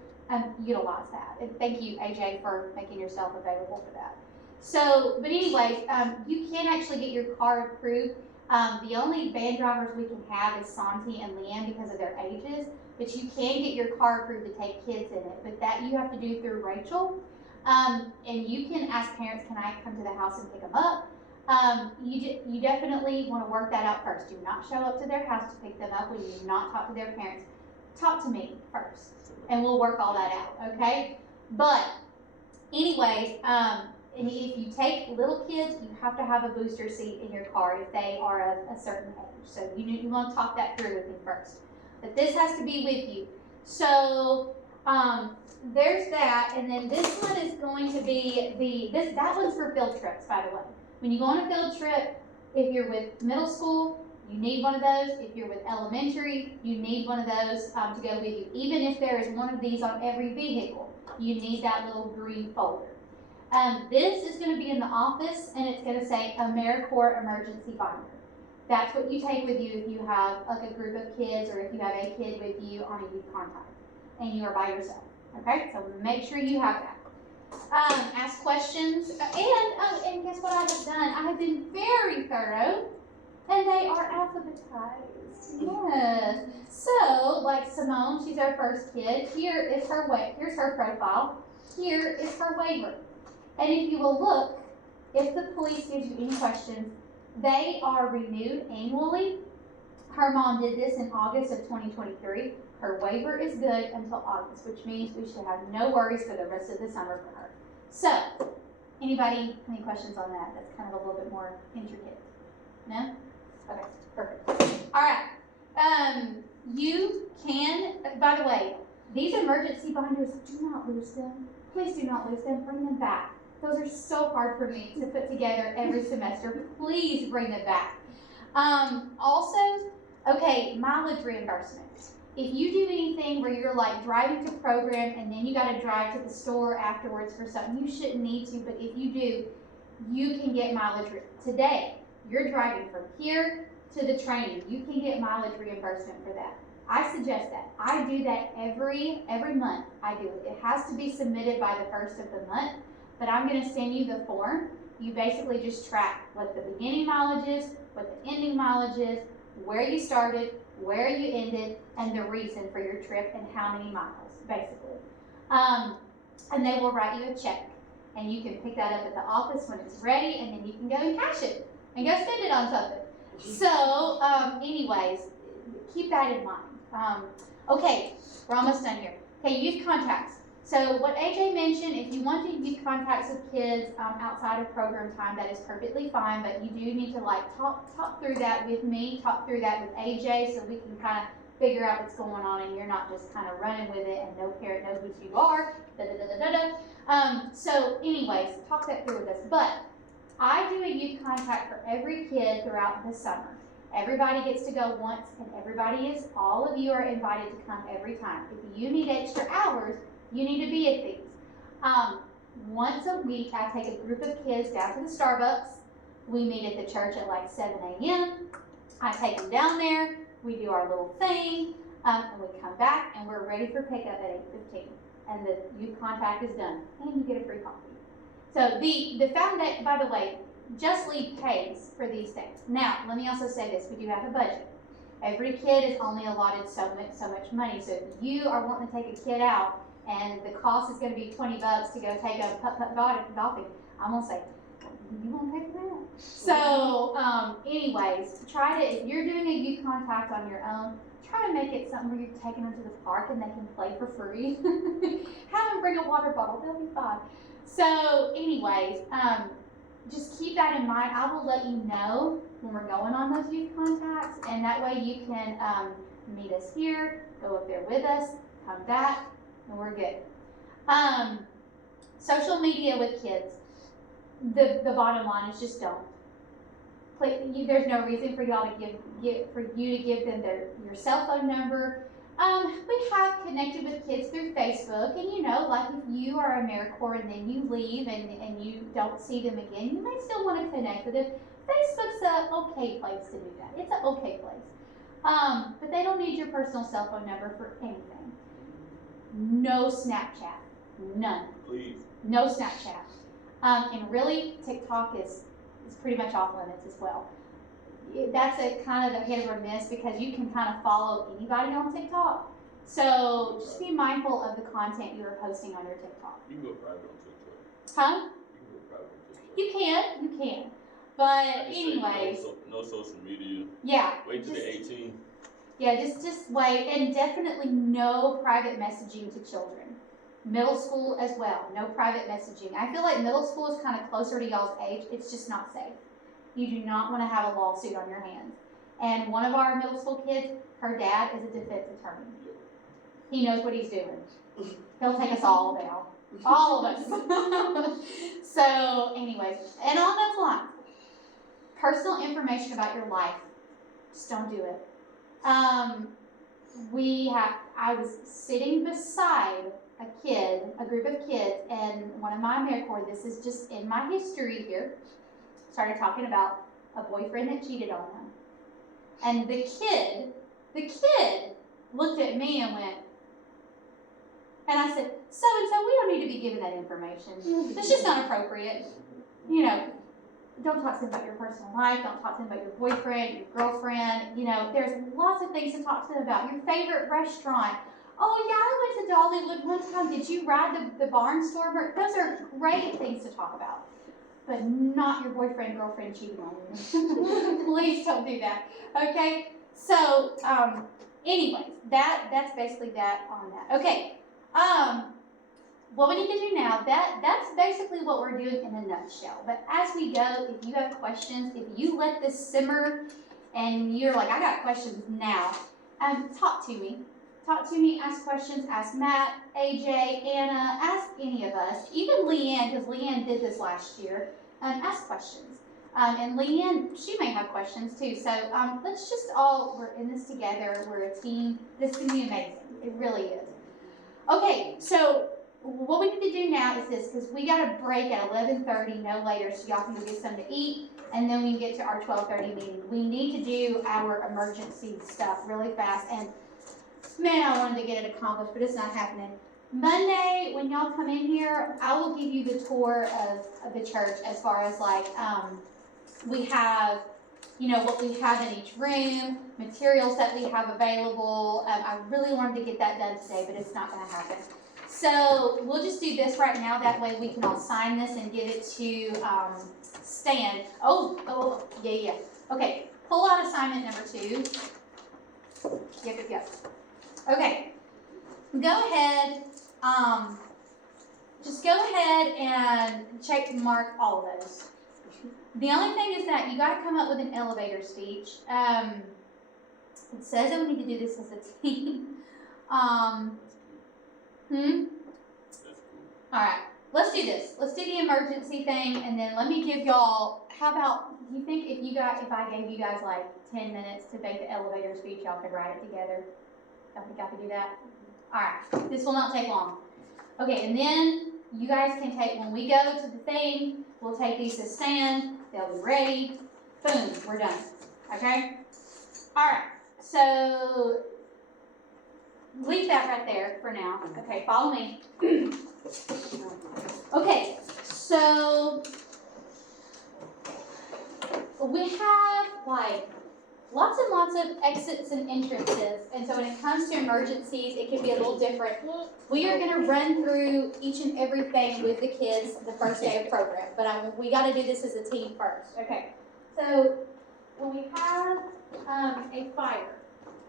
utilize that. And thank you, AJ, for making yourself available for that. So, but anyways, you can actually get your car approved. The only van drivers we can have is Santi and Leanne because of their ages, but you can get your car approved to take kids in it. But that you have to do through Rachel. And you can ask parents, can I come to the house and pick them up? You definitely want to work that out first. Do not show up to their house to pick them up when you do not talk to their parents. Talk to me first, and we'll work all that out, okay? But anyways, and if you take little kids, you have to have a booster seat in your car if they are of a certain age. So you want to talk that through with me first. But this has to be with you. So there's that, and then this one is going to be that one's for field trips, by the way. When you go on a field trip, if you're with middle school, you need one of those. If you're with elementary, you need one of those to go with you. Even if there is one of these on every vehicle, you need that little green folder. This is going to be in the office, and it's going to say AmeriCorps Emergency Binder. That's what you take with you if you have like a group of kids or if you have a kid with you on a youth contact and you are by yourself. Okay, so make sure you have that. Ask questions, and guess what I have done? I have been very thorough, and they are alphabetized. Yes. So, like Simone, she's our first kid. Here's her profile. Here is her waiver. And if you will look, if the police gives you any questions, they are renewed annually. Her mom did this in August of 2023. Her waiver is good until August, which means we should have no worries for the rest of the summer for her. So, anybody, any questions on that? That's kind of a little bit more intricate. No? Okay, perfect. All right. You can, by the way, these emergency binders, do not lose them. Please do not lose them. Bring them back. Those are so hard for me to put together every semester. Please bring them back. Also, okay, mileage reimbursement. If you do anything where you're like driving to program and then you got to drive to the store afterwards for something, you shouldn't need to, but if you do, you can get mileage. Today, you're driving from here to the training, you can get mileage reimbursement for that. I suggest that. I do that every month. I do it. It has to be submitted by the first of the month, but I'm gonna send you the form. You basically just track what the beginning mileage is, what the ending mileage is, where you started, where you ended, and the reason for your trip and how many miles, basically. And they will write you a check, and you can pick that up at the office when it's ready, and then you can go and cash it and go spend it on something. So, anyways, keep that in mind. Okay, we're almost done here. Okay, youth contacts. So what AJ mentioned, if you want to youth contacts with kids outside of program time, that is perfectly fine, but you do need to talk through that with me, talk through that with AJ, so we can kind of figure out what's going on and you're not just kind of running with it and no parent knows who you are, so anyways, talk that through with us. But I do a youth contact for every kid throughout the summer. Everybody gets to go once, and all of you are invited to come every time. If you need extra hours, you need to be at these. Once a week, I take a group of kids down to the Starbucks. We meet at the church at like 7 a.m. I take them down there. We do our little thing, and we come back, and we're ready for pickup at 8:15. And the youth contact is done, and you get a free coffee. So the foundation, by the way, Just Lead pays for these things. Now, let me also say this: we do have a budget. Every kid is only allotted so much money. So if you are wanting to take a kid out, and the cost is going to be $20 to go take a putt-putt golfing, I'm going to say, you want to take them out? So, anyways, if you're doing a youth contact on your own, try to make it something where you're taking them to the park and they can play for free. Have them bring a water bottle, they'll be fine. So, anyways, just keep that in mind. I will let you know when we're going on those youth contacts, and that way you can meet us here, go up there with us, come back, and we're good. Social media with kids. The bottom line is just don't. There's no reason for y'all to give them your cell phone number. We have connected with kids through Facebook, and like if you are a AmeriCorps and then you leave and you don't see them again, you may still want to connect with them. Facebook's an okay place to do that. It's an okay place. But they don't need your personal cell phone number for anything. No Snapchat. None. Please. No Snapchat. And really, TikTok is pretty much off limits as well. That's a kind of a hit or miss because you can kind of follow anybody on TikTok. So just be mindful of the content you are posting on your TikTok. You can go private on TikTok. Huh? You can go private on TikTok. You can. But anyways. No social media. Yeah. Wait till they're 18. Yeah, just wait, and definitely no private messaging to children. Middle school as well, no private messaging. I feel like middle school is kind of closer to y'all's age. It's just not safe. You do not want to have a lawsuit on your hands. And one of our middle school kids, her dad is a defense attorney. He knows what he's doing. He'll take us all down. All of us. So, anyways, and on those lines, personal information about your life, just don't do it. I was sitting beside a group of kids, and one of my AmeriCorps, this is just in my history here, started talking about a boyfriend that cheated on them. And the kid looked at me and went, and I said, so-and-so, we don't need to be giving that information. It's just not appropriate. Don't talk to them about your personal life. Don't talk to them about your boyfriend, your girlfriend. There's lots of things to talk to them about. Your favorite restaurant. Oh, yeah, I went to Dollywood one time. Did you ride the Barnstormer? Those are great things to talk about. But not your boyfriend, girlfriend cheating on you. Please don't do that. Okay? So, anyways, that's basically that on that. Okay. What we need to do now, that's basically what we're doing in a nutshell. But as we go, if you have questions, if you let this simmer and you're like, I got questions now, talk to me. Talk to me, ask questions, ask Matt, AJ, Anna, ask any of us, even Leanne, because Leanne did this last year, ask questions. And Leanne, she may have questions too. So let's just we're in this together, we're a team. This can be amazing. It really is. Okay, so what we need to do now is this, because we got a break at 11:30, no later, so y'all can go get something to eat, and then we can get to our 12:30 meeting. We need to do our emergency stuff really fast, and man, I wanted to get it accomplished, but it's not happening. Monday, when y'all come in here, I will give you the tour of the church as far as like, we have, you know, what we have in each room, materials that we have available. I really wanted to get that done today, but it's not gonna happen. So we'll just do this right now, that way we can all sign this and give it to, Stan. Yeah. Okay, pull out assignment number 2. Yep. Okay, go ahead, just go ahead and check mark all of those. The only thing is that you gotta come up with an elevator speech. It says that we need to do this as a team. Alright, let's do this. Let's do the emergency thing, and then let me give y'all, how about, do you think if I gave you guys like 10 minutes to make the elevator speech, y'all could write it together? Y'all think I could do that? Alright, this will not take long. Okay, and then you guys can take, when we go to the thing, we'll take these to stand, they'll be ready, boom, we're done. Okay? Alright, so leave that right there for now. Okay, follow me. Okay, so we have like lots and lots of exits and entrances, and so when it comes to emergencies, it can be a little different. We are going to run through each and everything with the kids the first day of program, but we got to do this as a team first. Okay, so when we have a fire,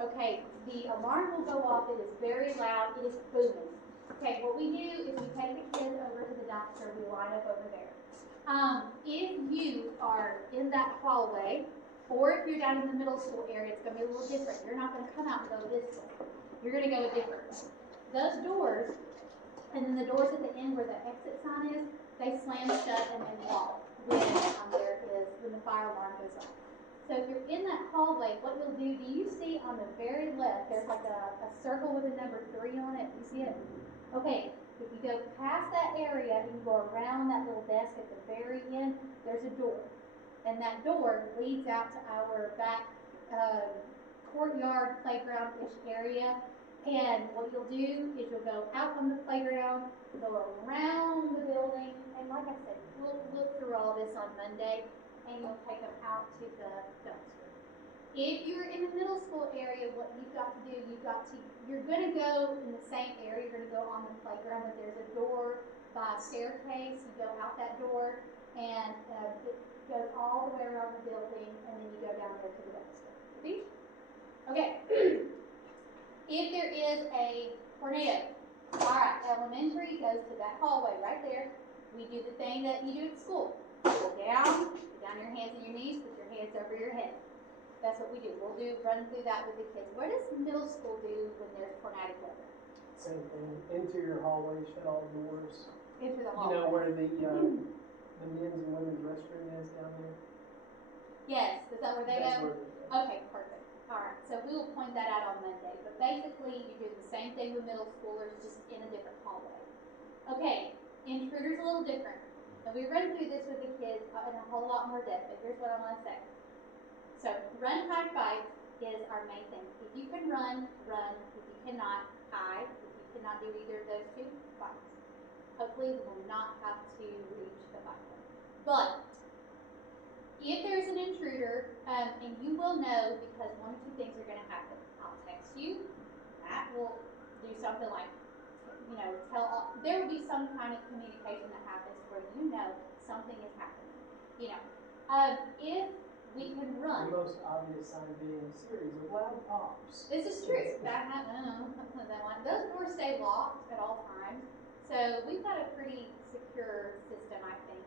okay, the alarm will go off. It is very loud. It is booming. Okay, what we do is we take the kids over to the dumpster. We line up over there. If you are in that hallway, or if you're down in the middle school area, it's going to be a little different. You're not going to come out and go this way. You're going to go a different way. Those doors, and then the doors at the end where the exit sign is, they slam shut and then lock when the fire alarm goes off. So if you're in that hallway, what you'll do you see on the very left, there's like a circle with a number 3 on it. You see it? Okay, if you go past that area and you go around that little desk at the very end, there's a door. And that door leads out to our back courtyard, playground-ish area. And what you'll do is you'll go out on the playground, go around the building, and like I said, we'll look through all this on Monday, and you'll take them out to the dumpster. If you're in the middle school area, what you've got to do, you're going to go in the same area, you're going to go on the playground, but there's a door by a staircase, you go out that door, and it goes all the way around the building, and then you go down there to the dumpster. See? Okay. If there is a tornado, alright, elementary goes to that hallway right there. We do the thing that you do at school. Go down your hands and your knees, put your hands over your head. That's what we do. We'll run through that with the kids. What does middle school do when there's tornadic weather? Same thing. Interior hallway, shut all doors. Into the You hallway. know where the men's and women's restroom is down there? Yes, is that where they That's go? where they go. Okay, perfect. Alright, so we will point that out on Monday. But basically, you do the same thing with middle schoolers, just in a different hallway. Okay, intruders a little different. And we run through this with the kids in a whole lot more depth, but here's what I want to say. So, run, hide, fight is our main thing. If you can run, run. If you cannot, hide. If you cannot do either of those two, fight. Hopefully, we will not have to reach the fight. But if there's an intruder, and you will know because one or two things are going to happen. I'll text you. Matt will do something like, there will be some kind of communication that happens where you know something is happening. If we can run. The most obvious sign being a series of loud pops. This is true. Those doors stay locked at all times. So we've got a pretty secure system, I think.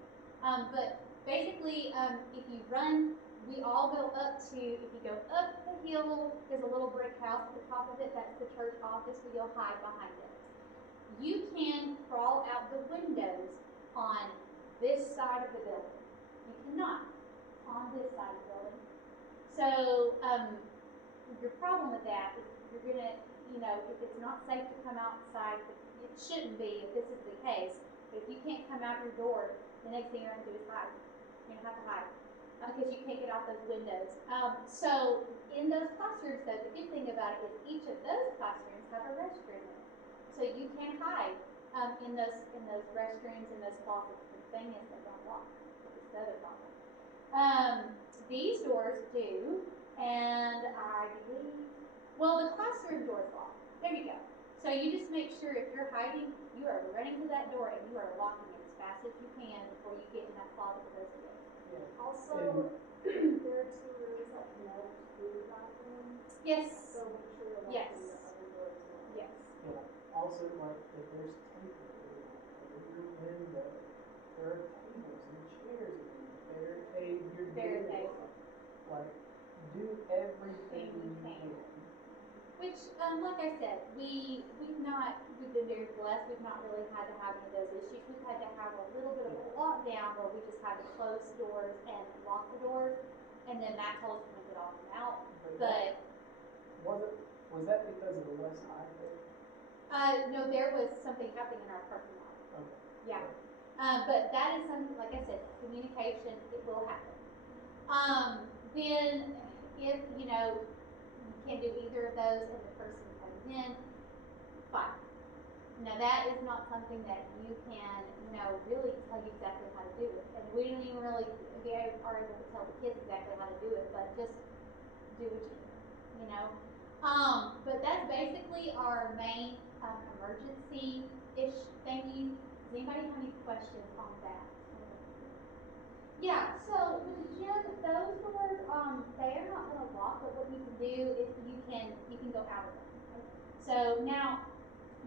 But basically, if you run, we all go up to, if you go up the hill, there's a little brick house at the top of it. That's the church office. We go hide behind it. You can crawl out the windows on this side of the building. You cannot on this side of the building. So your problem with that is you're gonna can't, if it's not safe to come outside, it shouldn't be if this is the case. But if you can't come out your door, the next thing you're gonna do is hide. You're gonna have to hide because you can't get out those windows. So in those classrooms, though, the good thing about it is each of those classrooms have a restroom in it, so you can hide in those restrooms, in those closets. The thing is, they don't lock. It's the other problem. These doors do, and I believe, well, the classroom door's locked. There you go. So you just make sure if you're hiding, you are running to that door and you are locking it as fast as you can before you get in that closet with those kids. Also, there are 2 rooms that connect to the bathroom, Yes. so make sure you're locking Yes. the other door as well. Yes. Yeah, also, like, if there's tables over your window, there are tables and chairs, and barricade your Barricade. door. Like, do everything you can. Which, like I said, we've been very blessed. We've not really had to have any of those issues. We've had to have a little bit of a lockdown where we just had to close doors and lock the doors, and then Matt told us we could off them out. But Was that because of the West High thing? no, there was something happening in our parking lot. Okay. Yeah. But that is something, like I said, communication, it will happen. Then if, you can't do either of those and the person comes in, fine. Now that is not something that you can, really tell you exactly how to do it. And we don't even really are able to tell the kids exactly how to do it, but just do what you can, But that's basically our main emergency-ish thingy. Does anybody have any questions on that? Yeah, so with the gym, those doors, they are not gonna lock, but what you can do is you can go out of them. Okay? So now,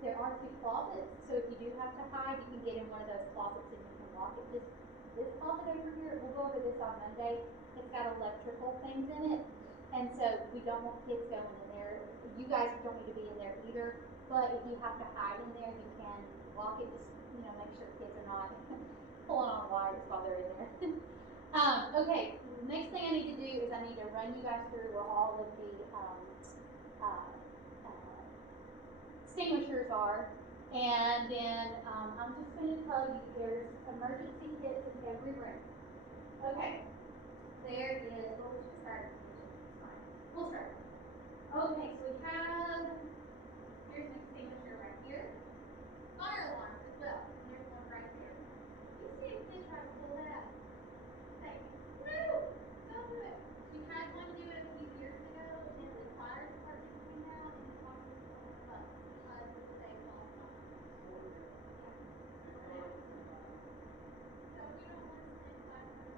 there are 2 closets, so if you do have to hide, you can get in one of those closets and you can lock it. Just this closet over here, we'll go over this on Monday, it's got electrical things in it, and so we don't want kids going in there. You guys don't need to be in there either, but if you have to hide in there, you can lock it, just, make sure kids are not pulling on wires while they're in there. Okay, the next thing I need to do is I need to run you guys through where all of the extinguishers are, and then I'm just going to tell you there's emergency kits in every room. Okay, there is, well, let's just start. It's fine. We'll start. Okay, so we have, here's an extinguisher right here. Fire alarms as well. There's one right there. You see a kid try to pull that? Say, no, don't do it. We had one do it a few years ago, and the fire department came out and it cost us $400 because they lost money. Yeah. So we don't want to spend $500.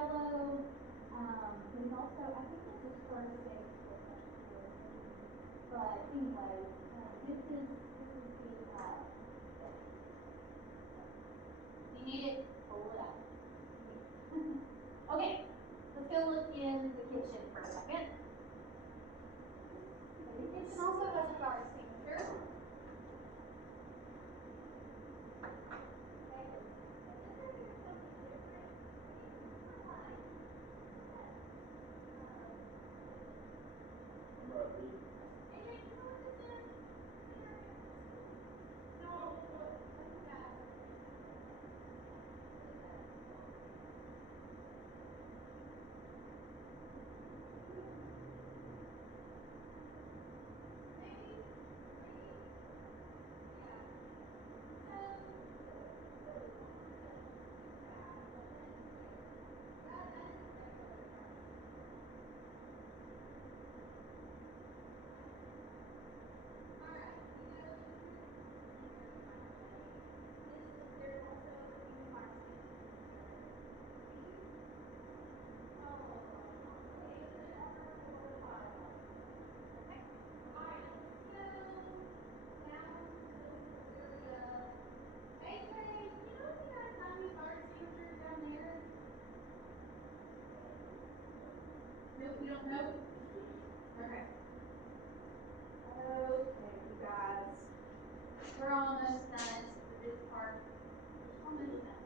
yellow. There's also, I think this is for six, but anyway, this is the, you need it, pull it up. Okay, let's go look in the kitchen for a second. The kitchen also has a fire extinguisher. Nope, you don't know? Okay. Okay, you guys. We're almost done with this part. Almost done.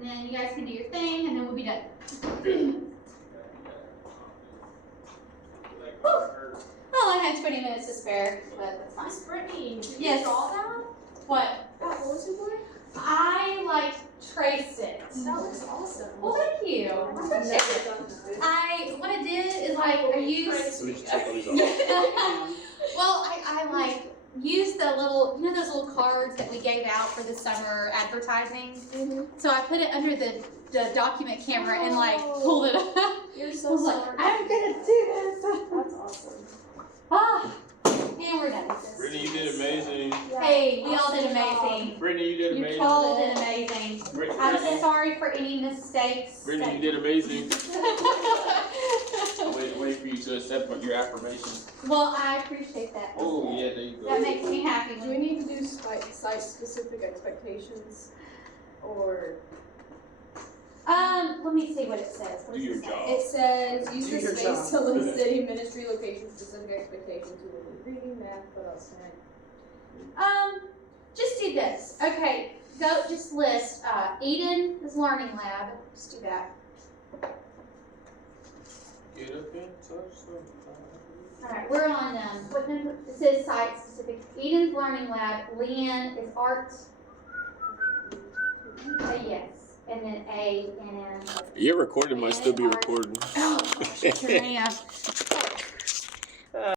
and then you guys can do your thing, and then we'll be done. Well, I had 20 minutes to spare, but that's fine. Miss Brittany, did you Yes. draw that? What? That bulletin board? I like traced it. That looks awesome. Well, thank you. I I've appreciate never it. done that. What I did is like I used. So we should check all these off. Well, I like used the little, you know, those little cards that we gave out for the summer advertising. So I put it under the document camera and like pulled it up. You're I so was like, smart. I'm gonna do this. That's awesome. Ah, and we're done with this. Brittany, you did amazing. Yeah. Hey, we all did Awesome job. amazing. Brittany, you did You amazing. totally did amazing. I'm Brittany, sorry for any mistakes. Brittany, you did amazing. I'm waiting for you to accept your affirmation. Well, I appreciate that. Oh, yeah, there you go. That makes me happy. Do we need to do site-specific expectations? Or Let me see what it says. What Do does your it say? job. it says, use Do your your space job. to list city, ministry, location, specific expectations, who will be reading, math, what else? Just do this. Okay, go just list Eden's Learning Lab. Just do that. Get up and touch something. All right, we're on what number? It says site specific. Eden's Learning Lab. Leanne is art. Yes, and then A and Your recording might still be recording. Oh, gosh, sure am.